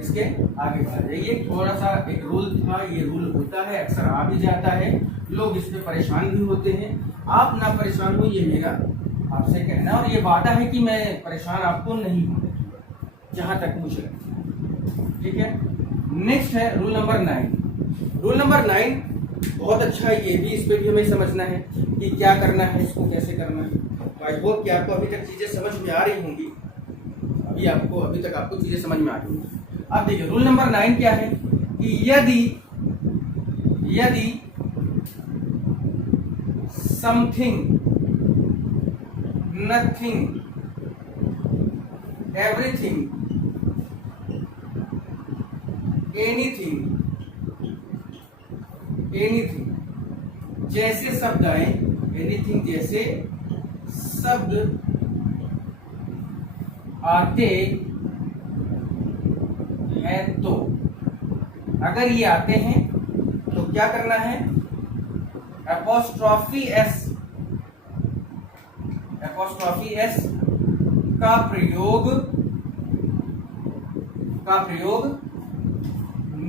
इसके आगे बढ़ जाइए। थोड़ा सा एक रूल था, ये रूल होता है, अक्सर आ भी जाता है, लोग इस पे परेशान भी होते हैं। आप ना परेशान हो, ये मेरा आपसे कहना, और ये वादा है कि मैं परेशान आपको नहीं होने दूंगा, जहां तक मुझे लगता है। ठीक है, नेक्स्ट है रूल नंबर 9। रूल नंबर 9 बहुत अच्छा है, ये भी, इस पे भी हमें समझना है कि क्या करना है, इसको कैसे करना है। तो आई होप कि आपको अभी तक चीजें समझ में आ रही होंगी, अभी तक आपको चीजें समझ में आ रही होंगी। अब देखिए रूल नंबर 9 क्या है कि यदि समथिंग, नथिंग, एवरीथिंग, एनीथिंग जैसे शब्द आए, एनीथिंग जैसे शब्द आते हैं, तो अगर ये आते हैं तो क्या करना है, एपोस्ट्रोफी एस का प्रयोग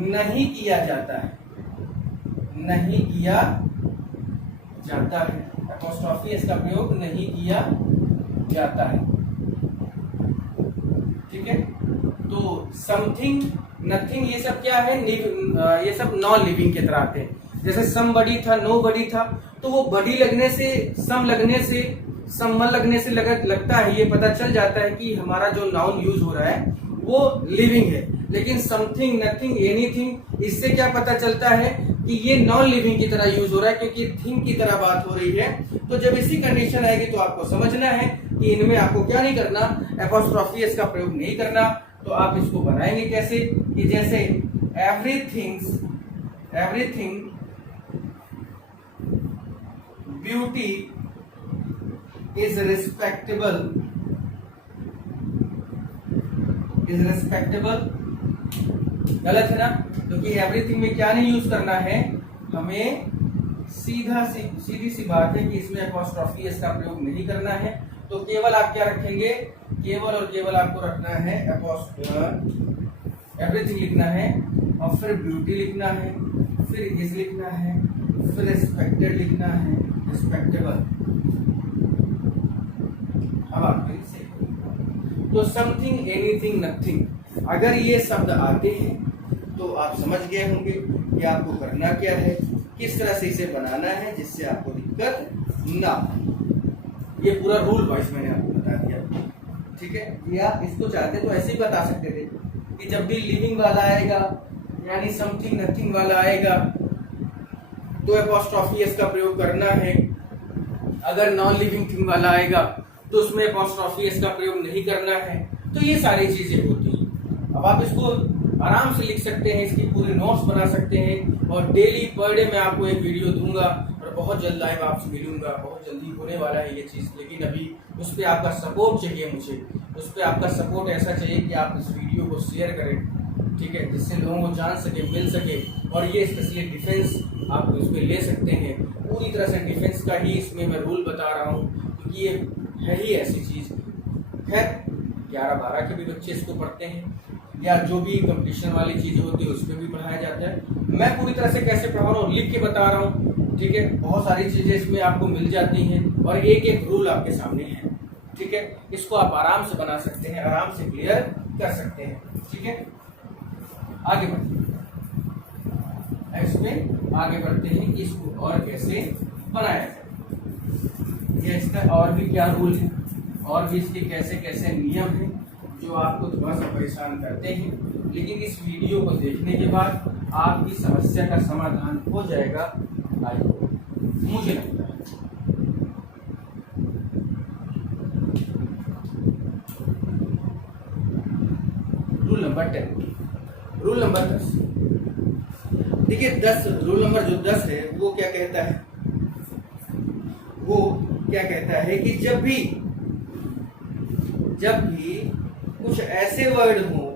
नहीं किया जाता है, एपोस्ट्रोफी एस का प्रयोग नहीं किया जाता है। ठीक है, तो समथिंग, नथिंग, ये सब क्या है, ये सब नॉन लिविंग की तरह आते हैं। जैसे somebody था, nobody था, तो वो बडी लगने से, सम लगने से, सम्मल लगने से लगता है, ये पता चल जाता है कि हमारा जो नाउन यूज हो रहा है वो लिविंग है। लेकिन समथिंग, नथिंग, एनीथिंग, इससे क्या पता चलता है कि ये नॉन लिविंग की तरह यूज हो रहा है, क्योंकि थिंग की तरह बात हो रही है। तो जब इसी कंडीशन आएगी तो आपको समझना है कि इनमें आपको क्या नहीं करना, एपोस्ट्रोफी एस का प्रयोग नहीं करना। तो आप इसको बनाएंगे कैसे कि जैसे एवरीथिंग ब्यूटी इज रिस्पेक्टेबल, गलत है ना, क्योंकि एवरीथिंग में क्या नहीं यूज करना है, हमें सीधी सी बात है कि इसमें एपोस्ट्रोफी एस का प्रयोग नहीं करना है। तो केवल आप क्या रखेंगे, केवल और केवल आपको रखना है एवरीथिंग लिखना है, और फिर ब्यूटी लिखना है, फिर इज लिखना है, फिर रिस्पेक्टेड लिखना है, रिस्पेक्टेबल। अब आपके से तो समथिंग, एनीथिंग, नथिंग, अगर ये शब्द आते हैं तो आप समझ गए होंगे कि आपको करना क्या है, किस तरह से इसे बनाना है जिससे आपको दिक्कत ना हो। ये पूरा रूल वाइज मैंने आपको बता दिया। ठीक है, या इसको चाहते तो ऐसे ही बता सकते थे कि जब भी लिविंग वाला आएगा, यानी समथिंग, नथिंग वाला आएगा, तो एपोस्ट्रोफी एस का प्रयोग करना है। अगर नॉन लिविंग थिंग वाला आएगा तो उसमें एपोस्ट्रोफी एस का प्रयोग नहीं करना है। तो ये सारी चीजें होती हैं। अब आप इसको आराम से लिख सकते हैं, इसकी पूरी नोट्स बना सकते हैं, और डेली पर डे मैं आपको एक वीडियो दूंगा, और बहुत जल्द लाइव आपसे मिलूंगा। बहुत जल्दी होने वाला है ये चीज, लेकिन अभी उस पर आपका सपोर्ट चाहिए मुझे, उस पर आपका सपोर्ट ऐसा चाहिए कि आप इस वीडियो को शेयर करें, ठीक है, जिससे लोगों को जान सके, मिल सके। और ये स्पेशली डिफेंस आप इस पर ले सकते हैं, पूरी तरह से डिफेंस का ही इसमें मैं रूल बता रहा हूँ, क्योंकि ये है ही ऐसी चीज। खैर 11-12 के भी बच्चे इसको पढ़ते हैं, या जो भी कंपटीशन वाली चीजें होती है उस पर भी पढ़ाया जाता है। मैं पूरी तरह से कैसे पढ़ा रहा हूँ, लिख के बता रहा हूँ, ठीक है, बहुत सारी चीजें इसमें आपको मिल जाती हैं और एक एक रूल आपके सामने है। ठीक है, इसको आप आराम से बना सकते हैं, आराम से क्लियर कर सकते हैं। ठीक है, आगे बढ़ते हैं, इसमें आगे बढ़ते हैं कि इसको और कैसे बनाया जाए, या इसका और भी क्या रूल है, और भी इसके कैसे कैसे नियम हैं जो आपको थोड़ा सा परेशान करते हैं। लेकिन इस वीडियो को देखने के बाद आपकी समस्या का समाधान हो जाएगा, मुझे लगता है। Rule number 10, rule number 10। देखिए 10, रूल नंबर जो 10 है वो क्या कहता है, वो क्या कहता है कि जब भी कुछ ऐसे वर्ड हो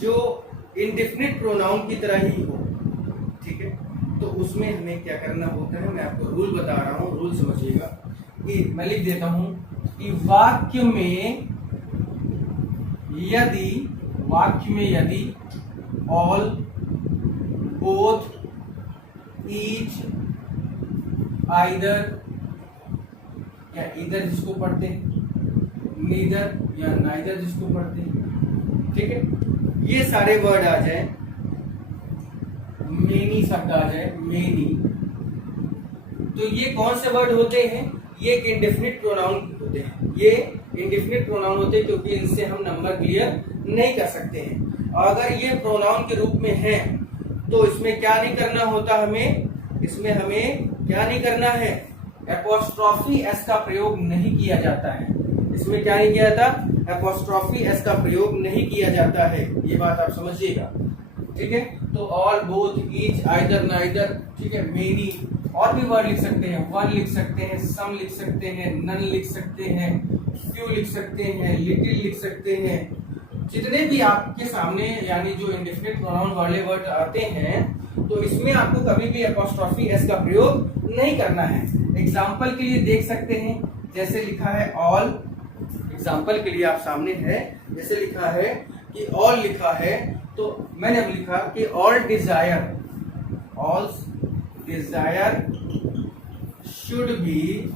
जो इंडेफिनिट प्रोनाउन की तरह ही हो, ठीक है, तो उसमें हमें क्या करना होता है। मैं आपको रूल बता रहा हूं, रूल समझिएगा। कि मैं लिख देता हूं कि वाक्य में यदि ऑल, बोथ, ईच, आइदर या इधर जिसको पढ़ते हैं, नीदर या नाइदर जिसको पढ़ते हैं, ठीक है, ये सारे वर्ड आ जाए, मेनी शब्द आ जाए, मेनी, तो ये कौन से वर्ड होते हैं, ये एक इंडेफिनिट प्रोनाउन होते हैं। ये इंडेफिनिट प्रोनाउन होते हैं क्योंकि इनसे हम नंबर क्लियर नहीं कर सकते हैं। और अगर ये प्रोनाउन के रूप में है तो इसमें क्या नहीं करना होता हमें, इसमें हमें क्या नहीं करना है, एपोस्ट्रोफी एस का प्रयोग नहीं किया जाता है। इसमें क्या नहीं किया जाता, एपोस्ट्रोफी एस का प्रयोग नहीं किया जाता है। ये बात आप समझिएगा, ठीक है। तो all, both, each, either, neither, ठीक है, मेनी, और भी वर्ड लिख सकते हैं, वन लिख सकते हैं, सम लिख सकते हैं, नन लिख सकते हैं, फ्यू लिख सकते हैं, लिटिल लिख सकते हैं। जितने भी आपके सामने यानी जो इंडेफिनिट प्रोनाउन वाले वर्ड आते हैं तो इसमें आपको कभी भी एपोस्ट्रोफी एस का प्रयोग नहीं करना है। एग्जाम्पल के लिए देख सकते हैं, जैसे लिखा है ऑल, एग्जाम्पल के लिए आप सामने है, जैसे लिखा है कि ऑल लिखा है, तो मैंने अब लिखा कि all desire should be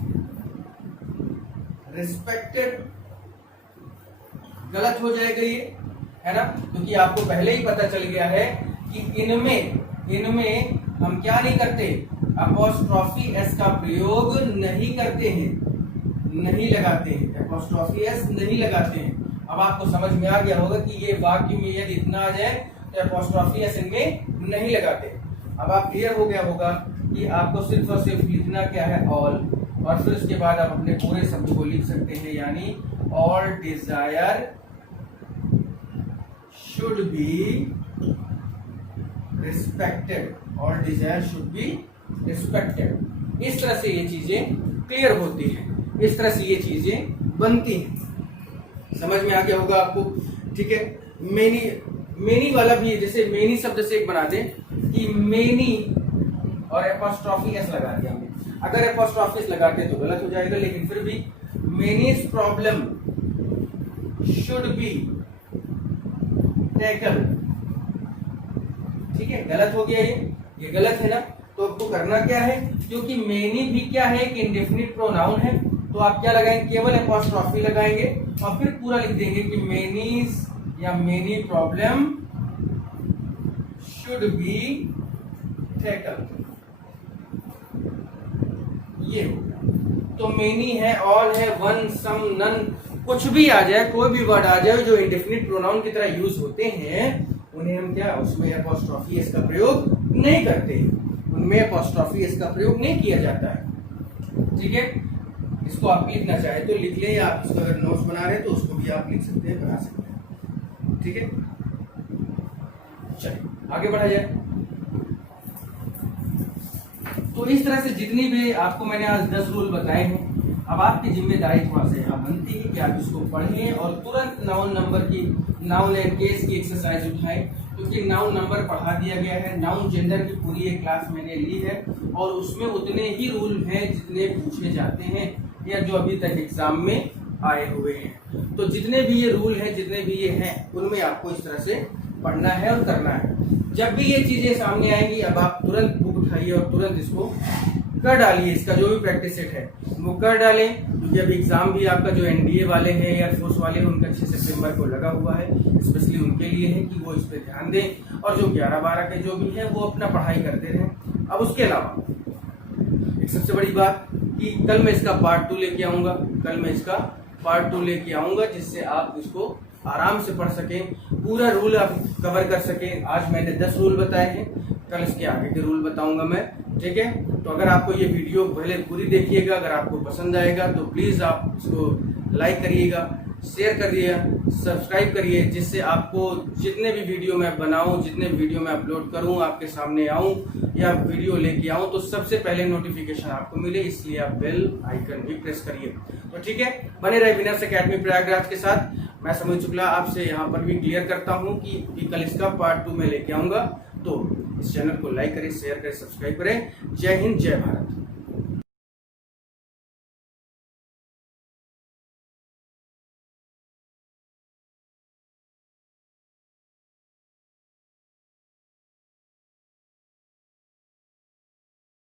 respected. गलत हो जाएगा ये, है ना, क्योंकि आपको पहले ही पता चल गया है कि इनमें हम क्या नहीं करते, एपोस्ट्रोफी एस का प्रयोग नहीं करते हैं, नहीं लगाते हैं, एपोस्ट्रोफी एस नहीं लगाते हैं। अब आपको समझ में आ गया होगा कि ये वाक्य में यदि इतना आ जाए तो एपोस्ट्रोफी एस इनमें नहीं लगाते। अब आप क्लियर हो गया होगा कि आपको सिर्फ और सिर्फ लिखना क्या है, ऑल, और फिर उसके बाद आप अपने पूरे शब्द को लिख सकते हैं, यानी all desire should be respected, all desire should be respected. इस तरह से ये चीजें क्लियर होती हैं, इस तरह से ये चीजें बनती हैं। समझ में आ गया होगा आपको, ठीक है। मेनी वाला भी, जैसे मेनी शब्द से एक बना दें कि मेनी और एपोस्ट्रोफी एस लगा दिया हमने। अगर एपोस्ट्रोफी एस लगाते तो गलत हो जाएगा, लेकिन फिर भी मेनीज प्रॉब्लम शुड बी टैकल, ठीक है, गलत हो गया ये गलत है ना। तो आपको करना क्या है, क्योंकि मेनी भी क्या है कि इंडेफिनिट प्रोनाउन है, तो आप क्या लगाएंगे, केवल एपोस्ट्रोफी लगाएंगे और फिर पूरा लिख देंगे कि मेनीज या many problem should be tackle. ये हो गया। तो मेनी है, ऑल है, वन, सम, नन, कुछ भी आ जाए, कोई भी वर्ड आ जाए जो इंडेफिनिट प्रोनाउन की तरह यूज होते हैं, उन्हें हम क्या, उसमें एपोस्ट्रोफी एस का प्रयोग नहीं करते, उनमें एपोस्ट्रोफी एस का प्रयोग नहीं किया जाता है, ठीक है। इसको आप लिखना चाहे तो लिख लें, या आप इसको अगर नोट्स बना रहे हैं तो उसको भी आप लिख सकते हैं, बना सकते हैं, ठीक है। चलिए आगे बढ़ा जाए। तो इस तरह से जितनी भी आपको मैंने आज 10 रूल बताए हैं, अब आपकी जिम्मेदारी थोड़ा सा यहाँ बनती है कि आप इसको पढ़ें और तुरंत नाउन नंबर की, नाउन एंड केस की एक्सरसाइज उठाएं, क्योंकि नाउन नंबर पढ़ा दिया गया है, नाउन जेंडर की पूरी एक क्लास मैंने ली है और उसमें उतने ही रूल हैं जितने पूछे जाते हैं या जो अभी तक एग्जाम में आए हुए हैं। तो जितने भी ये रूल हैं, जितने भी ये हैं, उनमें आपको इस तरह से पढ़ना है और करना है। जब भी ये चीजें सामने आएंगी, अब आप तुरंत बुक उठाइए और तुरंत इसको कर डालिए। इसका जो भी प्रैक्टिस सेट है वो कर डालें, क्योंकि अभी एग्जाम भी आपका जो एनडीए वाले हैं, एयरफोर्स वाले हैं, उनका 6 सितंबर को लगा हुआ है। स्पेशली उनके लिए है कि वो इस पर ध्यान दें, और जो 11-12 के जो भी है वो अपना पढ़ाई करते रहें। अब उसके अलावा एक सबसे बड़ी बात कि कल मैं इसका पार्ट 2 लेके आऊंगा। कल मैं इसका पार्ट 2 लेके आऊंगा जिससे आप इसको आराम से पढ़ सकें, पूरा रूल आप कवर कर सकें। आज मैंने 10 रूल बताए हैं, कल इसके आगे के रूल बताऊंगा मैं, ठीक है। तो अगर आपको ये वीडियो पहले पूरी देखिएगा, अगर आपको पसंद आएगा तो प्लीज आप इसको लाइक करिएगा, शेयर करिए, सब्सक्राइब करिए, जिससे आपको जितने भी वीडियो मैं बनाऊं, जितने वीडियो मैं अपलोड करूं, आपके सामने आऊं या वीडियो लेके आऊं, तो सबसे पहले नोटिफिकेशन आपको मिले। इसलिए आप बेल आइकन भी प्रेस करिए। तो ठीक है, बने रहे विनर्स एकेडमी प्रयागराज के साथ। मैं समीर शुक्ला आपसे यहाँ पर भी क्लियर करता हूँ कि कल इसका पार्ट 2 में लेके आऊंगा। तो इस चैनल को लाइक करें, शेयर करें, सब्सक्राइब करें। जय हिंद, जय भारत।